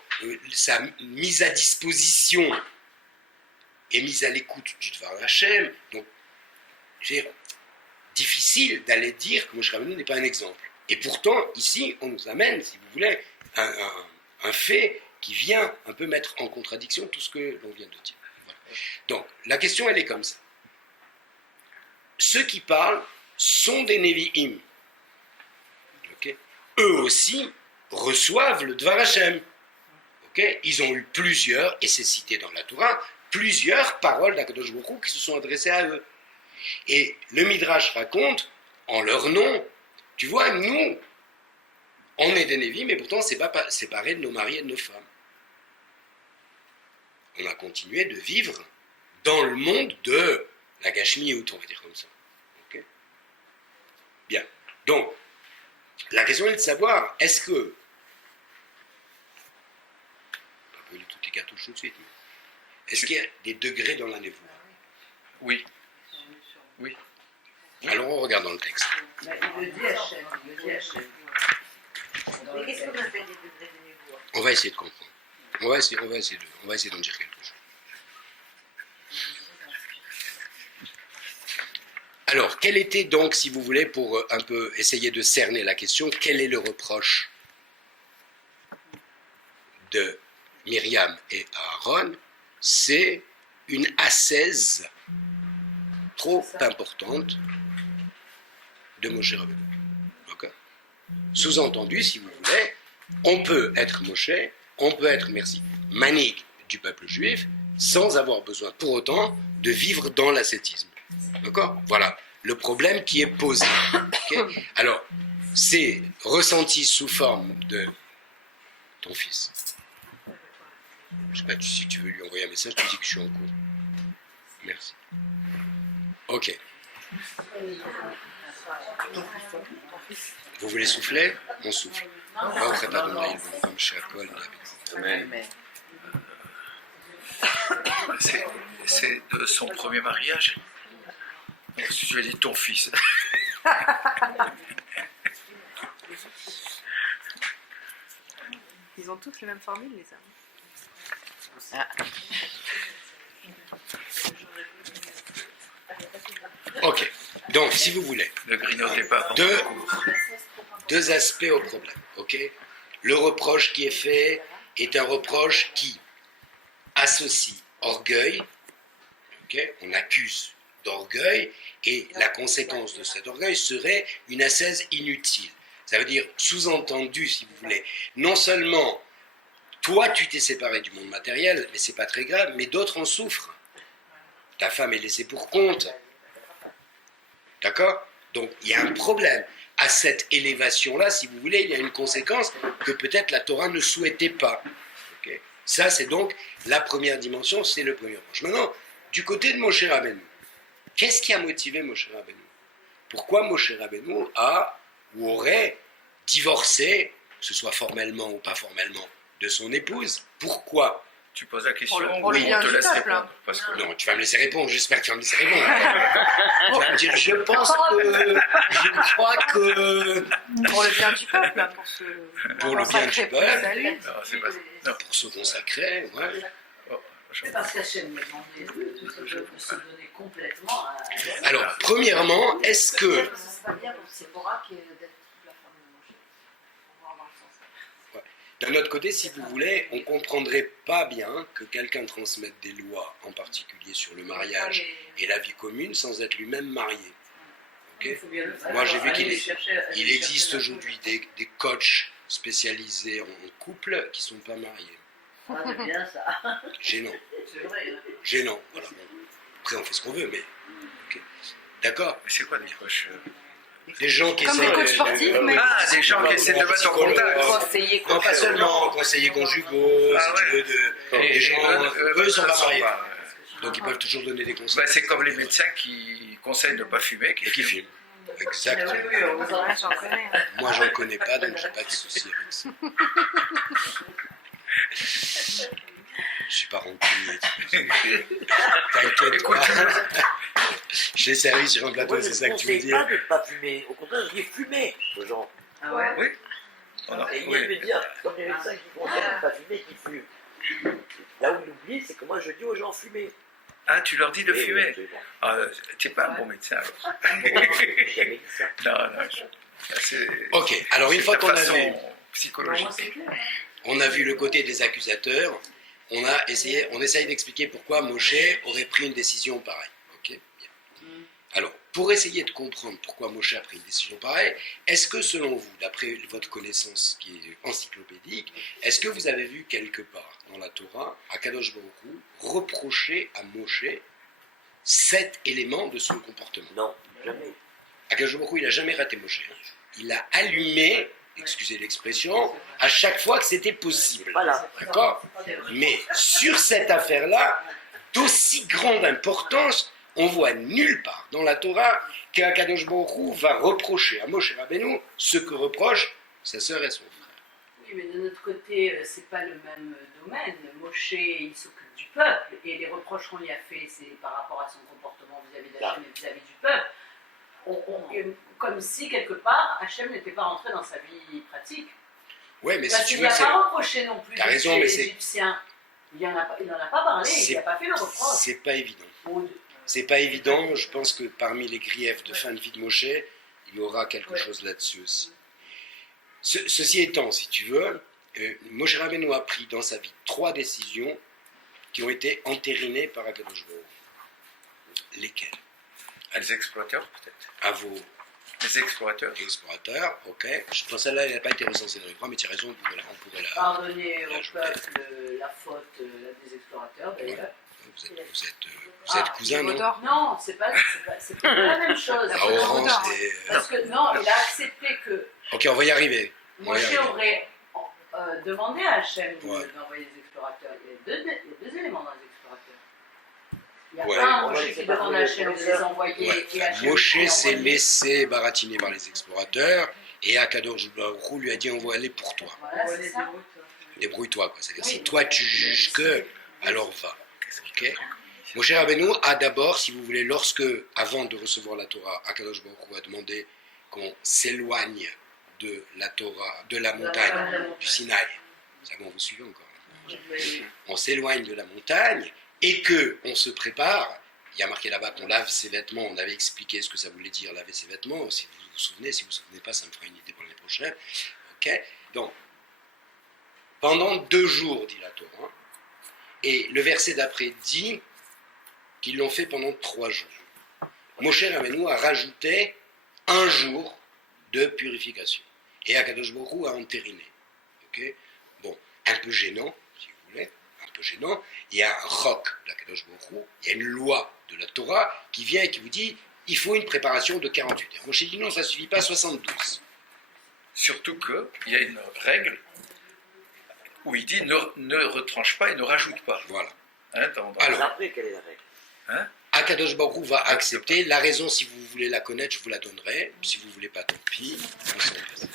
sa mise à disposition et mise à l'écoute du Dvar Hashem. Donc, c'est difficile d'aller dire que Moshe Rabbeinu n'est pas un exemple. Et pourtant, ici, on nous amène, si vous voulez, un fait qui vient un peu mettre en contradiction tout ce que l'on vient de dire. Voilà. Donc, la question, elle est comme ça. Ceux qui parlent sont des Nevi'im. Eux aussi reçoivent le Dvar Hashem. Ils ont eu plusieurs, et c'est cité dans la Torah, plusieurs paroles d'Akadosh Baruch Hu qui se sont adressées à eux. Et le Midrash raconte, en leur nom, tu vois, nous, on est des Nevi'im, mais pourtant, c'est pas séparé de nos maris et de nos femmes. On a continué de vivre dans le monde de la Gashmiout, on va dire comme ça. Bien. Donc, la question est de savoir, est-ce que... On va brûler toutes les cartouches tout de suite. Mais est-ce qu'il y a des degrés dans la névoie? Oui. Oui. Alors on regarde dans le texte. Il le dit Hachem, Mais qu'est-ce qu'on appelle des degrés de névoie? On va essayer de comprendre. On va essayer d'en dire quelque chose. Alors, quel était donc, si vous voulez, pour un peu essayer de cerner la question, quel est le reproche de Myriam et Aaron? C'est une ascèse trop importante de Moshe Rabbeinu. Okay. Sous-entendu, si vous voulez, on peut être Moshe, on peut être, manig du peuple juif, sans avoir besoin pour autant de vivre dans l'ascétisme. D'accord? Voilà le problème qui est posé. Okay? Alors, c'est ressenti sous forme de ton fils. Je ne sais pas si tu veux lui envoyer un message, tu dis que je suis en cours. Merci. Ok. Vous voulez souffler? On souffle. Amen. C'est de son premier mariage. Si tu as dit ton fils. Ils ont toutes les mêmes formules, les hommes. Ok. Donc, si vous voulez, Ne grignotez pas. deux aspects au problème. Ok. Le reproche qui est fait est un reproche qui associe orgueil. Ok. On accuse d'orgueil, et la conséquence de cet orgueil serait une ascèse inutile. Ça veut dire, sous-entendu, si vous voulez, non seulement toi tu t'es séparé du monde matériel, mais c'est pas très grave, mais d'autres en souffrent. Ta femme est laissée pour compte. D'accord? Donc il y a un problème. À cette élévation-là, si vous voulez, il y a une conséquence que peut-être la Torah ne souhaitait pas. Okay? Ça, c'est donc la première dimension, c'est le premier reproche. Maintenant, du côté de Moshe Rabbeinu, qu'est-ce qui a motivé Moshe Rabbeinu? Pourquoi Moshe Rabbeinu a ou aurait divorcé, que ce soit formellement ou pas formellement, de son épouse? Pourquoi? Tu poses la question pour le bien on te du laisse peuple, répondre. Parce que... Non, tu vas me laisser répondre, j'espère que tu vas me laisser répondre. Tu vas me dire, je pense que, je crois que... Pour le bien du peuple, Pour le bien du peuple, salut. Non, c'est pas ça. Non. pour se consacrer, ouais. C'est parce qu'Hachem lui a demandé de se donner complètement à... Alors, premièrement, est-ce que... C'est pas bien pour Séphora d'être toute la femme de Moshe. On va voir dans le sens. D'un autre côté, si vous voulez, on ne comprendrait pas bien que quelqu'un transmette des lois, en particulier sur le mariage et la vie commune, sans être lui-même marié. Ok. Moi, j'ai vu qu'il existe aujourd'hui des coachs spécialisés en couple qui ne sont pas mariés. Ah, c'est bien ça. Gênant. C'est vrai. Gênant. Voilà. Bon. Après, on fait ce qu'on veut, mais... ok. D'accord. Mais c'est quoi des coachs Des gens qui Comme essaient des coachs sportifs, mais- Ah, des gens qui essaient de mettre en contact. Conseiller Non, pas seulement conseillers conjugaux, Ah si tu ouais. veux, des gens, eux, ils sont pas mariés. pas- Donc ils peuvent toujours donner des conseils. Bah, c'est comme les médecins qui conseillent de ne pas fumer. Et qui filment. Exactement. Ouais, j'en connais. Hein. Moi, j'en connais pas, donc j'ai pas de souci avec ça. Je suis pas rancunier. T'inquiète Écoute, pas. J'ai servi sur un plateau, Moi, je c'est ça ne que tu veux conseille dire. pas de ne pas fumer. Au contraire, je dis fumer aux gens. Ah ouais. Oui. Voilà. Et il Oui. veut dire, comme les médecins qui conseillent de ne pas fumer, qui fument. Là où il oublie, c'est que moi, je dis aux gens fumer. Ah, tu leur dis de Et fumer. absolument. Ah, tu n'es pas un bon médecin alors. J'ai jamais dit ça. Non, c'est. Ok, alors une c'est fois ta qu'on a façon vu, psychologique. C'est clair. on a vu le côté des accusateurs, on essaye d'expliquer pourquoi Moshe aurait pris une décision pareille. Ok, bien. Alors, pour essayer de comprendre pourquoi Moshe a pris une décision pareille, est-ce que selon vous, d'après votre connaissance qui est encyclopédique, est-ce que vous avez vu quelque part dans la Torah, Akadosh Baruch Hu reprocher à Moshe 7 éléments de son comportement? Non, jamais. Akadosh Baruch Hu, il n'a jamais raté Moshe. Il a allumé, excusez l'expression, à chaque fois que c'était possible. Voilà. D'accord? Mais sur cette affaire-là, d'aussi grande importance, on voit nulle part dans la Torah qu'Akadosh Baruch Hu va reprocher à Moshe Rabbeinu ce que reprochent sa sœur et son frère. Oui, mais de notre côté, c'est pas le même domaine. Moshe, il s'occupe du peuple, et les reproches qu'on lui a fait, c'est par rapport à son comportement vis-à-vis d'Hachem et vis-à-vis du peuple. Comme si, quelque part, Hachem n'était pas rentré dans sa vie pratique. Ouais, mais Parce si tu qu'il veux, n'a c'est... pas reproché non plus T'as de raison, tuer mais les c'est- Égyptiens. Il n'en a pas parlé, il n'a pas fait le reproche. C'est pas évident. Ou- C'est pas évident. Je pense que parmi les griefs de fin de vie de Moshe, il y aura quelque chose là-dessus aussi. Ceci étant, si tu veux, Moshe Rabbeinu a pris dans sa vie 3 décisions qui ont été entérinées par Akadosh Baruch Hu. Lesquelles? Les exploiteurs, peut-être. À vos Les exploiteurs. explorateurs, ok. Je pense que celle-là, elle n'a pas été recensée dans les 3, mais tu as raison, on pourrait la... Pardonner au l'ajouter. peuple la faute des explorateurs, d'ailleurs. Vous êtes cousins, non? Vaudor. Non, c'est pas la même chose. À Orange, Vaudor, c'est... Parce que non, il a accepté que Ok, on va y arriver. Moshe aurait demandé à Hachem Ouais. d'envoyer des explorateurs. Il y a deux éléments dans les explorateurs. Il n'y a Ouais. pas un Ouais, Moshe c'est qui pas demande tous à les Hachem de les professeurs. envoyer Ouais. et Hachem Moshe qui les s'est envoie. laissé baratiner par les explorateurs et Akadosh Baruch Hu lui a dit envoie-les pour toi. Voilà, c'est ça. Débrouille-toi, quoi. C'est-à-dire, Oui. si toi tu juges que, alors va. Ok. Moshe Rabbeinu a d'abord, si vous voulez, lorsque, avant de recevoir la Torah, Akadosh Baruch Hu a demandé qu'on s'éloigne de la Torah, de la montagne, du Sinaï. C'est bon, vous suivez encore. On s'éloigne de la montagne et que on se prépare. Il y a marqué là-bas qu'on lave ses vêtements. On avait expliqué ce que ça voulait dire laver ses vêtements. Si vous vous souvenez, si vous ne vous souvenez pas, ça me fera une idée pour l'année prochaine. Ok. Donc, pendant 2 jours, dit la Torah, et le verset d'après dit qu'ils l'ont fait pendant 3 jours. Moshe Rabbeinu a rajouté 1 jour de purification. Et Akadosh Baruch Hu a entériné. Ok. Bon, un peu gênant, si vous voulez, un peu gênant. Il y a un roc d'Akadosh Baruch Hu, il y a une loi de la Torah qui vient et qui vous dit il faut une préparation de 48 heures. Moshe dit non, ça ne suffit pas, 72. Surtout qu'il y a une règle où il dit ne retranche pas et ne rajoute pas. Voilà. Hein, Alors, Après, quelle est la règle? Akadosh Baruch Hu va accepter. La raison, si vous voulez la connaître, je vous la donnerai. Si vous ne voulez pas, tant pis. On s'en passe.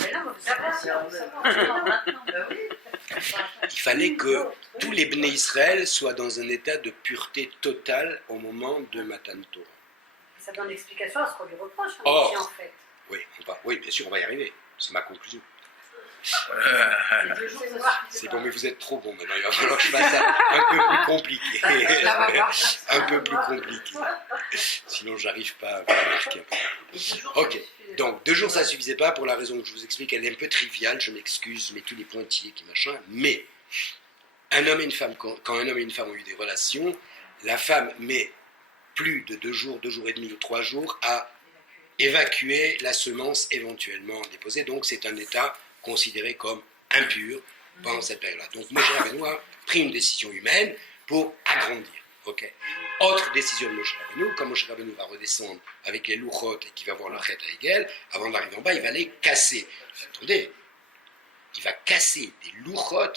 Mais non, mais ça va maintenant. Il fallait que tous les Bnei Israël soient dans un état de pureté totale au moment de Matan Torah. Ça donne l'explication à ce qu'on lui reproche, hein, Or. aussi, en fait. Oui, bien sûr, on va y arriver. C'est ma conclusion. Les 2 jours, ça suffit C'est pas. bon, mais vous êtes trop bon maintenant. Il va falloir que je fasse ça un peu plus compliqué. Ça va pas. Un peu plus compliqué. Sinon, j'arrive pas à marquer. Les 2 jours, Ok. ça suffit déjà. Donc 2 jours ça suffisait pas pour la raison que je vous explique, elle est un peu triviale, je m'excuse, mais tous les pointillés qui machin, mais un homme et une femme, quand un homme et une femme ont eu des relations, la femme met plus de 2 jours, 2 jours et demi ou 3 jours à évacuer la semence éventuellement déposée, donc c'est un état considéré comme impur pendant cette période-là. Donc Moshe Rabbeinu a pris une décision humaine pour agrandir. Okay. Autre décision de Moshe Rabbeinu, quand Moshe Rabbeinu va redescendre avec les louchot et qu'il va voir le chet à Hegel, avant d'arriver en bas, il va les casser. Attendez, il va casser des louchot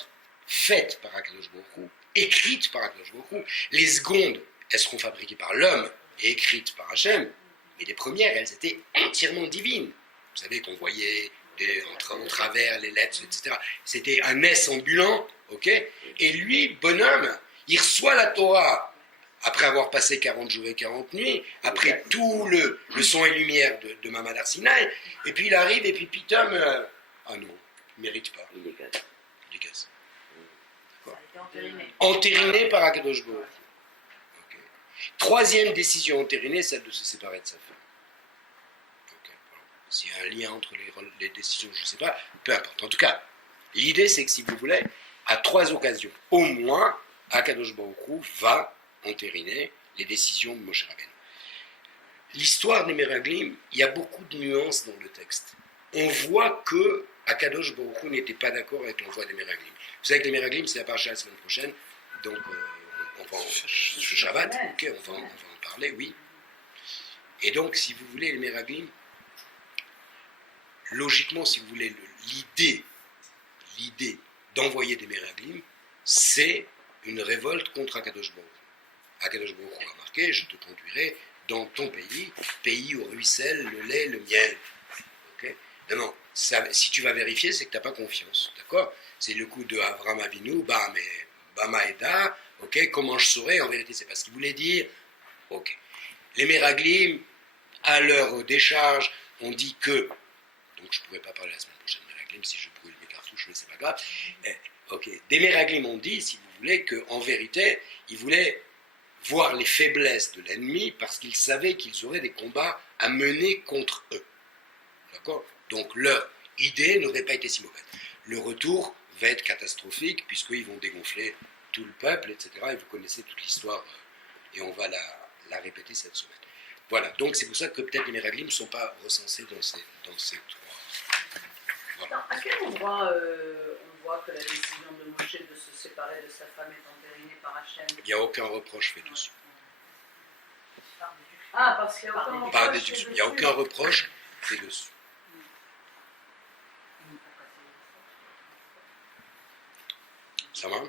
faites par Akadosh Baruch Hu, écrites par Akadosh Baruch Hu. Les secondes, elles seront fabriquées par l'homme et écrites par Hachem, mais les premières, elles étaient entièrement divines. Vous savez qu'on voyait au travers les lettres, etc. C'était un S ambulant, ok. Et lui, bonhomme, il reçoit la Torah après avoir passé 40 jours et 40 nuits, après tout le son et lumière de Mamad Arsinaï, et puis il arrive, et puis Pitom, ah non, il ne mérite pas. Il est casse. Il est casse. Ça a été entériné. Entériné par Akadosh Baruch Hu. Okay. Troisième décision entérinée, celle de se séparer de sa femme. Okay. Bon. S'il y a un lien entre les décisions, je ne sais pas, peu importe. En tout cas, l'idée c'est que si vous voulez, à 3 occasions, au moins, Akadosh Baruch Hu va entériner les décisions de Moshe Rabbeinu. L'histoire des Meraglim, il y a beaucoup de nuances dans le texte. On voit que Akadosh Baruch Hu n'était pas d'accord avec l'envoi des Meraglim. Vous savez que les Meraglim, c'est la paracha la semaine prochaine, donc on va ce Shabbat, okay, on va en parler, oui. Et donc, si vous voulez, les Meraglim, logiquement, si vous voulez, l'idée d'envoyer des Meraglim, c'est une révolte contre Akadosh Baruch Hu. Akadosh Baruch Hu a marqué, je te conduirai dans ton pays où ruisselle le lait, le miel. Okay. Non, si tu vas vérifier, c'est que tu n'as pas confiance. D'accord. C'est le coup de Avram Avinu, Bama Eda, ok, comment je saurais, en vérité, c'est pas ce qu'il voulait dire. Ok. Les Meraglim, à leur décharge, on dit que, donc je ne pourrais pas parler la semaine prochaine de Meraglim, si je brûle mes cartouches, mais c'est pas grave. Ok. Des Meraglim ont dit, si vous voulez, qu'en vérité, ils voulaient voir les faiblesses de l'ennemi parce qu'ils savaient qu'ils auraient des combats à mener contre eux. D'accord. Donc leur idée n'aurait pas été si mauvaise. Le retour va être catastrophique puisqu'ils vont dégonfler tout le peuple, etc. Et vous connaissez toute l'histoire et on va la répéter cette semaine. Voilà, donc c'est pour ça que peut-être les Meraglim ne sont pas recensés dans ces 3. Voilà. À quel endroit on voit que la décision de Moshe de se séparer de sa femme est entérinée par Hachem? Il n'y a aucun reproche fait dessus. Ah, parce qu'il y a aucun reproche. Pas dessus. Il n'y a aucun reproche fait dessus. Ça va?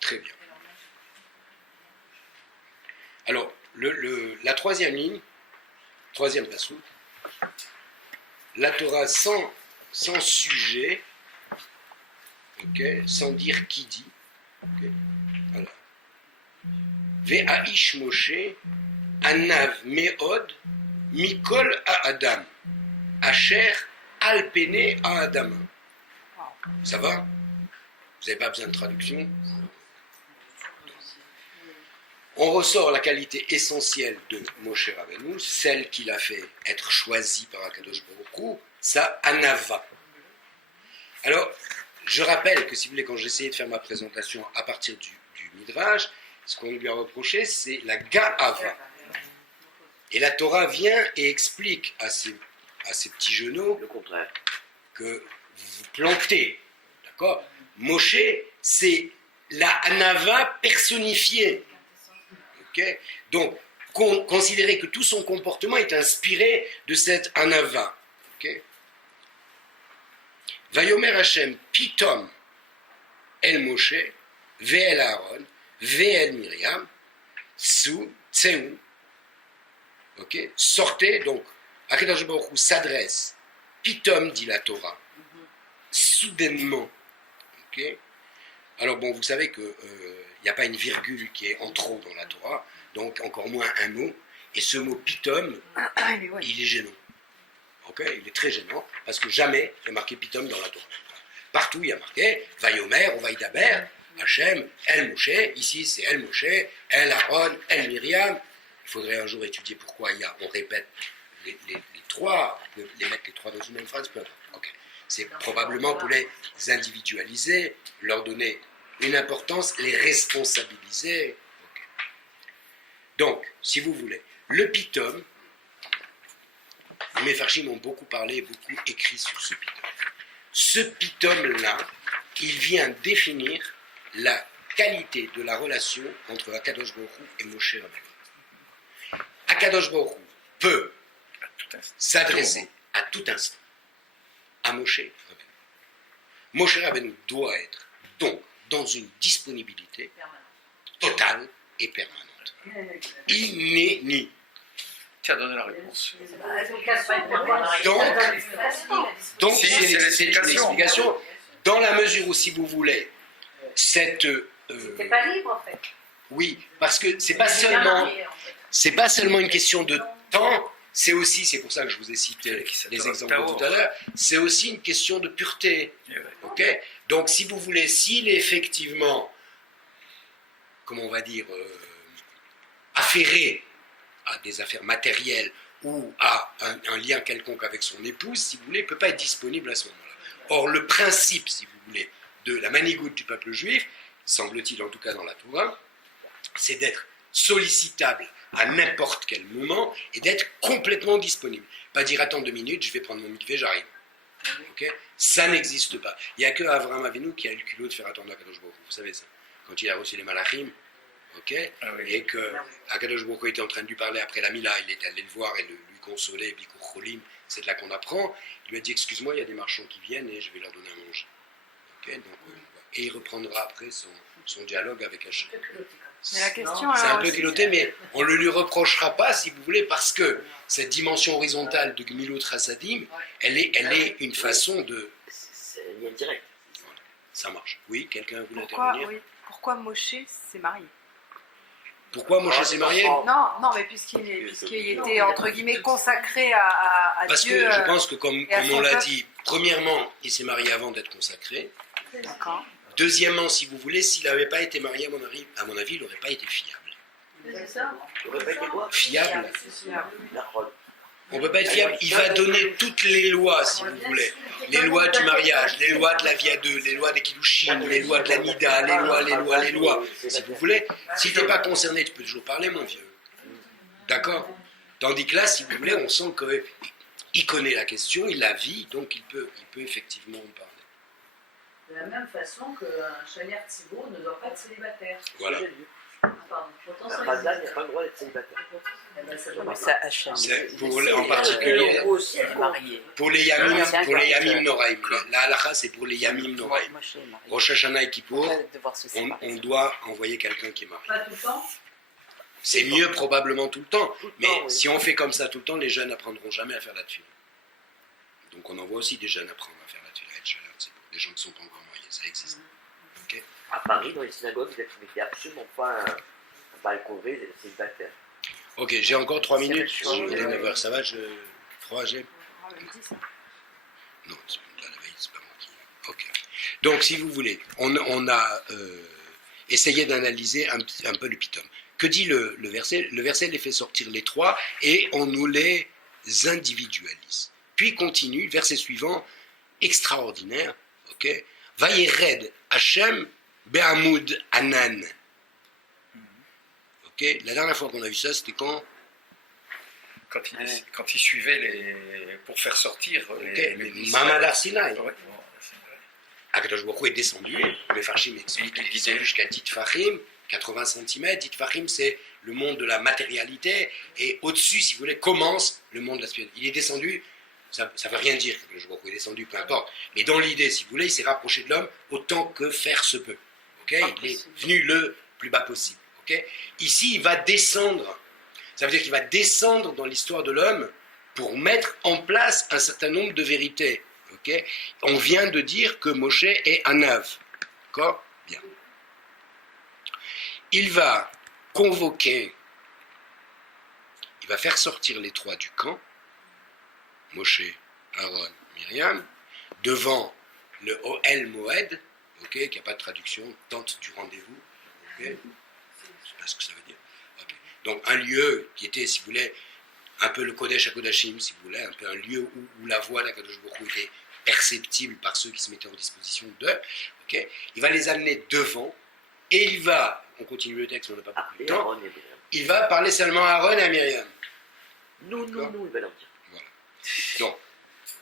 Très bien. Alors, la troisième ligne, troisième passou, la Torah sans sujet, okay, sans dire qui dit, okay, voilà. Ve'aish Moshe, anav me'od, mikol à Adam, asher alpene à Adam. Ça va? Vous n'avez pas besoin de traduction? On ressort la qualité essentielle de Moshe Rabbeinu, celle qu'il a fait être choisi par Akadosh Baruch Hu, sa anava. Alors, je rappelle que si vous voulez, quand j'essayais de faire ma présentation à partir du Midrash, ce qu'on lui a reproché, c'est la ga'ava. Et la Torah vient et explique à ces petits genoux Le contraire. que vous vous plantez. D'accord? Moshe, c'est la anava personnifiée. Okay? Donc, considérez que tout son comportement est inspiré de cette anava. Okay? Vayomer Hashem pitom el Moshe, ve'el Aaron, ve'el Miriam, su tseu. Okay? Sortez, donc, Akadosh Baruch Hu s'adresse, pitom dit la Torah, soudainement. Okay? Alors bon, vous savez qu'il n'y a pas une virgule qui est en trop dans la Torah, donc encore moins un mot, et ce mot pitom, il est gênant. Okay? Il est très gênant, parce que jamais il y a marqué pitom dans la Torah. Partout il y a marqué Vayomer ou Vaïdaber, Hachem, El Moshe, ici c'est El Moshe, El Aaron, El Miriam. Il faudrait un jour étudier pourquoi on répète les trois, les mettre les trois dans une même phrase, peu importe. Ok. C'est probablement pour les individualiser, leur donner une importance, les responsabiliser. Ok. Donc, si vous voulez, le pitom, les Mefarchim ont beaucoup parlé, beaucoup écrit sur ce pitom. Ce pitom-là, il vient définir la qualité de la relation entre Akadosh Baruch Hu et Moshe Rabbeinu. Akadosh Baruch Hu peut s'adresser à tout instant à Moshe Rabbeinu. Moshe Rabbeinu doit être donc dans une disponibilité totale et permanente. Il n'est ni. Tu as donné la réponse. Donc Si, c'est c'est une l'explication. explication, dans la mesure où, si vous voulez, cette... T'es pas libre en fait. oui, parce que c'est pas seulement une question de temps, c'est aussi, c'est pour ça que je vous ai cité les exemples de tout à l'heure, c'est aussi une question de pureté. Ok ? Donc, si vous voulez, s'il est effectivement, comment on va dire, affairé à des affaires matérielles ou à un lien quelconque avec son épouse, si vous voulez, il ne peut pas être disponible à ce moment-là. Or, le principe, si vous voulez, de la manigoute du peuple juif, semble-t-il en tout cas dans la Torah, c'est d'être sollicitable à n'importe quel moment et d'être complètement disponible. Pas dire attends 2 minutes, je vais prendre mon mikvé, j'arrive. Okay, ça n'existe pas. Il n'y a que Avraham Avinu qui a eu le culot de faire attendre Akadosh Baruch Hu. Vous savez ça. Quand il a reçu les malachim, okay, et que Akadosh Baruch Hu était en train de lui parler après la Mila, il est allé le voir et lui consoler, Bikur Cholim, c'est de là qu'on apprend. Il lui a dit excuse-moi, il y a des marchands qui viennent et je vais leur donner à manger. Okay, donc, et il reprendra après son dialogue avec Hachem. Mais la question, C'est un alors, peu culotté, mais on ne le lui reprochera pas, si vous voulez, parce que cette dimension horizontale de Gmilut Chassadim, elle est une façon de... C'est un lien direct. Voilà, ça marche. Oui, quelqu'un voulait pourquoi, intervenir. pourquoi Moshe s'est marié? Pourquoi Moshe s'est marié? Non, mais puisqu'il était, entre guillemets, consacré à Parce Dieu. que je pense que, comme à on son l'a peuple. dit, premièrement, il s'est marié avant d'être consacré. D'accord. Deuxièmement, si vous voulez, s'il n'avait pas été marié, à mon avis, il n'aurait pas été fiable. C'est ça. Tu aurais pas été quoi Fiable. D'accord. On ne peut pas être fiable. Il va donner toutes les lois, si vous voulez. Les lois du mariage, les lois de la vie à deux, les lois des Kiddushin, les lois de la Nida, les lois. Si vous voulez, si tu n'es pas concerné, tu peux toujours parler, mon vieux. D'accord? Tandis que là, si vous voulez, on sent qu'il connaît la question, il la vit, donc il peut effectivement en parler. De la même façon qu'un chalier Tzibour ne doit pas être célibataire. Voilà. Pardon. Pourtant, ça La Mazal existe. n'a pas le droit d'être célibataire. Eh ben, ça doit pas Ça achète. C'est en particulier aussi, pour les Yamim Noraim. La halakha, c'est pour les Yamim Noraim. Rosh Hashanah et Kippour, on doit envoyer quelqu'un qui est marié. Pas tout le temps. C'est mieux probablement tout le temps, mais oui. si on fait comme ça tout le temps, les jeunes n'apprendront jamais à faire la tefila. Donc on envoie aussi des jeunes apprendre à faire la tefila. C'est pour des gens qui ne sont pas encore mariés, ça existe. Ok. À Paris, dans les synagogues, vous n'avez absolument pas un balcon célibataire. Ok, j'ai encore 3 minutes. C'est le choix. Il est 9h, ça va, j'ai... Ah, mais dis ça. Non, la veille, c'est pas moi qui... Ok. Donc, si vous voulez, on a essayé d'analyser un peu le pitom. Que dit le verset? Le verset les fait sortir les trois et on nous les individualise. Puis continue, verset suivant, extraordinaire, ok? Vayered Hashem be'amud anan. Ok? La dernière fois qu'on a vu ça, c'était quand? Quand il suivait pour faire sortir les Mamad Arsinaï. Ouais, Akadosh Baruch Hu est descendu, le Farshim explique qu'il descendu jusqu'à Ditfachim, 80 cm. Ditfachim, c'est le monde de la matérialité, et au-dessus, si vous voulez, commence le monde de la spiritualité. Il est descendu, ça ne veut rien dire que Akadosh Baruch Hu est descendu, peu importe, mais dans l'idée, si vous voulez, il s'est rapproché de l'homme autant que faire se peut. Okay? Il est venu le plus bas possible. Okay? Ici, il va descendre. Ça veut dire qu'il va descendre dans l'histoire de l'homme pour mettre en place un certain nombre de vérités. Okay? On vient de dire que Moshe est Anav. D'accord? Bien. Il va convoquer, il va faire sortir les trois du camp, Moshe, Aaron, Myriam, devant le Ohel Moed, okay, qui n'a pas de traduction, tente du rendez-vous. Okay? Je ne sais pas ce que ça veut dire. Okay. Donc un lieu qui était, si vous voulez, un peu le Kodesh HaKodashim, si vous voulez, un peu un lieu où la voix d'Akadosh Baruch Hu était perceptible par ceux qui se mettaient en disposition d'eux. Okay, il va les amener devant, et il va, on continue le texte, on n'a pas beaucoup de Appelez temps, Aaron et Myriam. il va parler seulement à Aaron et à Myriam. Non, il va leur dire. Voilà. Donc,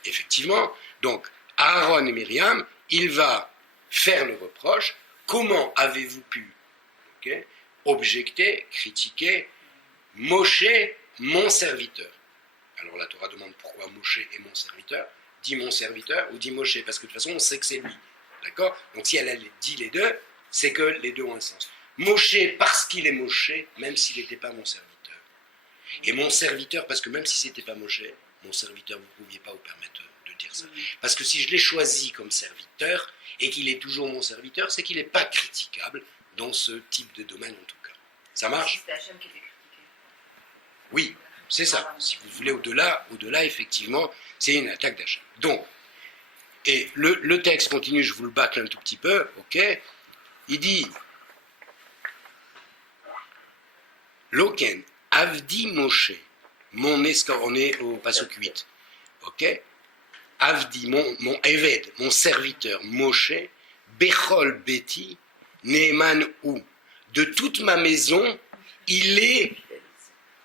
effectivement, donc, à Aaron et Myriam, il va faire le reproche. Comment avez-vous pu objecter, critiquer Moshe, mon serviteur? Alors la Torah demande pourquoi Moshe est mon serviteur. Dit mon serviteur ou dit Moshe, parce que de toute façon on sait que c'est lui. D'accord? Donc si elle a dit les deux, c'est que les deux ont un sens. Moshe parce qu'il est Moshe, même s'il n'était pas mon serviteur. Et mon serviteur, parce que même si ce n'était pas Moshe, mon serviteur, vous ne pouviez pas vous permettre de dire ça. Parce que si je l'ai choisi comme serviteur, et qu'il est toujours mon serviteur, c'est qu'il n'est pas critiquable dans ce type de domaine en tout cas. Ça marche? C'était Hachem qui était critiqué. Oui, c'est ça. Si vous voulez au-delà, effectivement, c'est une attaque d'Hachem. Donc, et le texte continue, je vous le bâcle un tout petit peu, ok? Il dit Loken, Avdi Moshe, mon esclave, on est au passage 8, ok? Avdi, mon Eved, mon serviteur, Moshe, Bechol Beti, Neeman ou. De toute ma maison, il est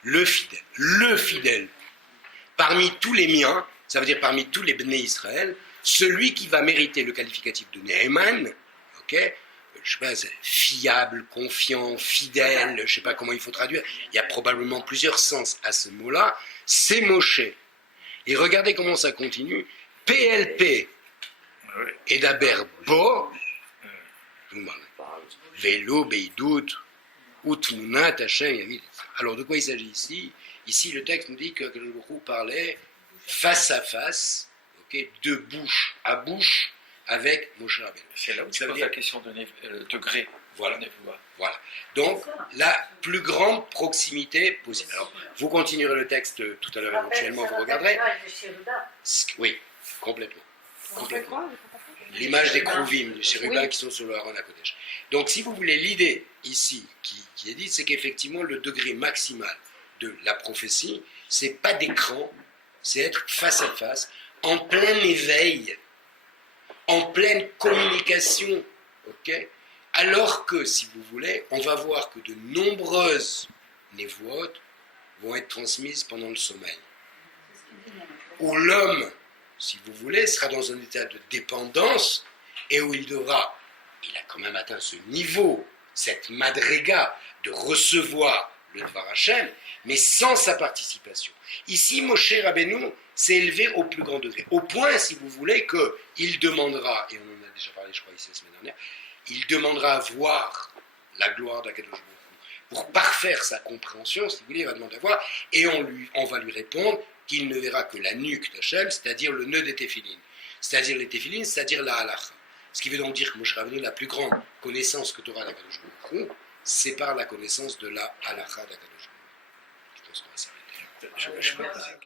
le fidèle. Parmi tous les miens, ça veut dire parmi tous les Bnei Israël, celui qui va mériter le qualificatif de Neeman, ok? Je sais pas, fiable, confiant, fidèle, je ne sais pas comment il faut traduire, il y a probablement plusieurs sens à ce mot-là, c'est Moshe. Et regardez comment ça continue, PLP, et d'Aber Bo, Vélo, Beidout, Utmunat, Hachem, Yavid. Alors de quoi il s'agit ici? Ici le texte nous dit que Akadosh Baruch Hu parlait face à face, okay, de bouche à bouche, avec Moshe Rabbeinu. C'est là où tu poses la question de degré. Voilà. Donc, la plus grande proximité possible. Alors, vous continuerez le texte tout à l'heure éventuellement, vous regarderez. Oui, complètement. L'image des Krouvim, des chérubins qui sont sur le Haron HaKodesh. Donc, si vous voulez, l'idée ici qui est dite, c'est qu'effectivement, le degré maximal de la prophétie, c'est pas d'écran, c'est être face à face, en plein éveil, en pleine communication, ok? Alors que, si vous voulez, on va voir que de nombreuses névotes vont être transmises pendant le sommeil. Où l'homme, si vous voulez, sera dans un état de dépendance et où il a quand même atteint ce niveau, cette madriga de recevoir le Dvar Hashem, mais sans sa participation. Ici, Moshe Rabbeinu s'est élevé au plus grand degré, au point, si vous voulez, qu'il demandera, et on en a déjà parlé, je crois, ici la semaine dernière, il demandera à voir la gloire d'Akadosh Baruch Hu. Pour parfaire sa compréhension, si vous voulez, il va demander à voir, et on va lui répondre qu'il ne verra que la nuque d'Hachem, c'est-à-dire le nœud des téphilines. C'est-à-dire les téphilines, c'est-à-dire la halacha. Ce qui veut donc dire que Moshe Rabbeinu, la plus grande connaissance que tu auras d'Akadosh Baruch Hu, c'est par la connaissance de la halacha d'Akadosh Baruch Hu. Je pense qu'on va s'arrêter là. Je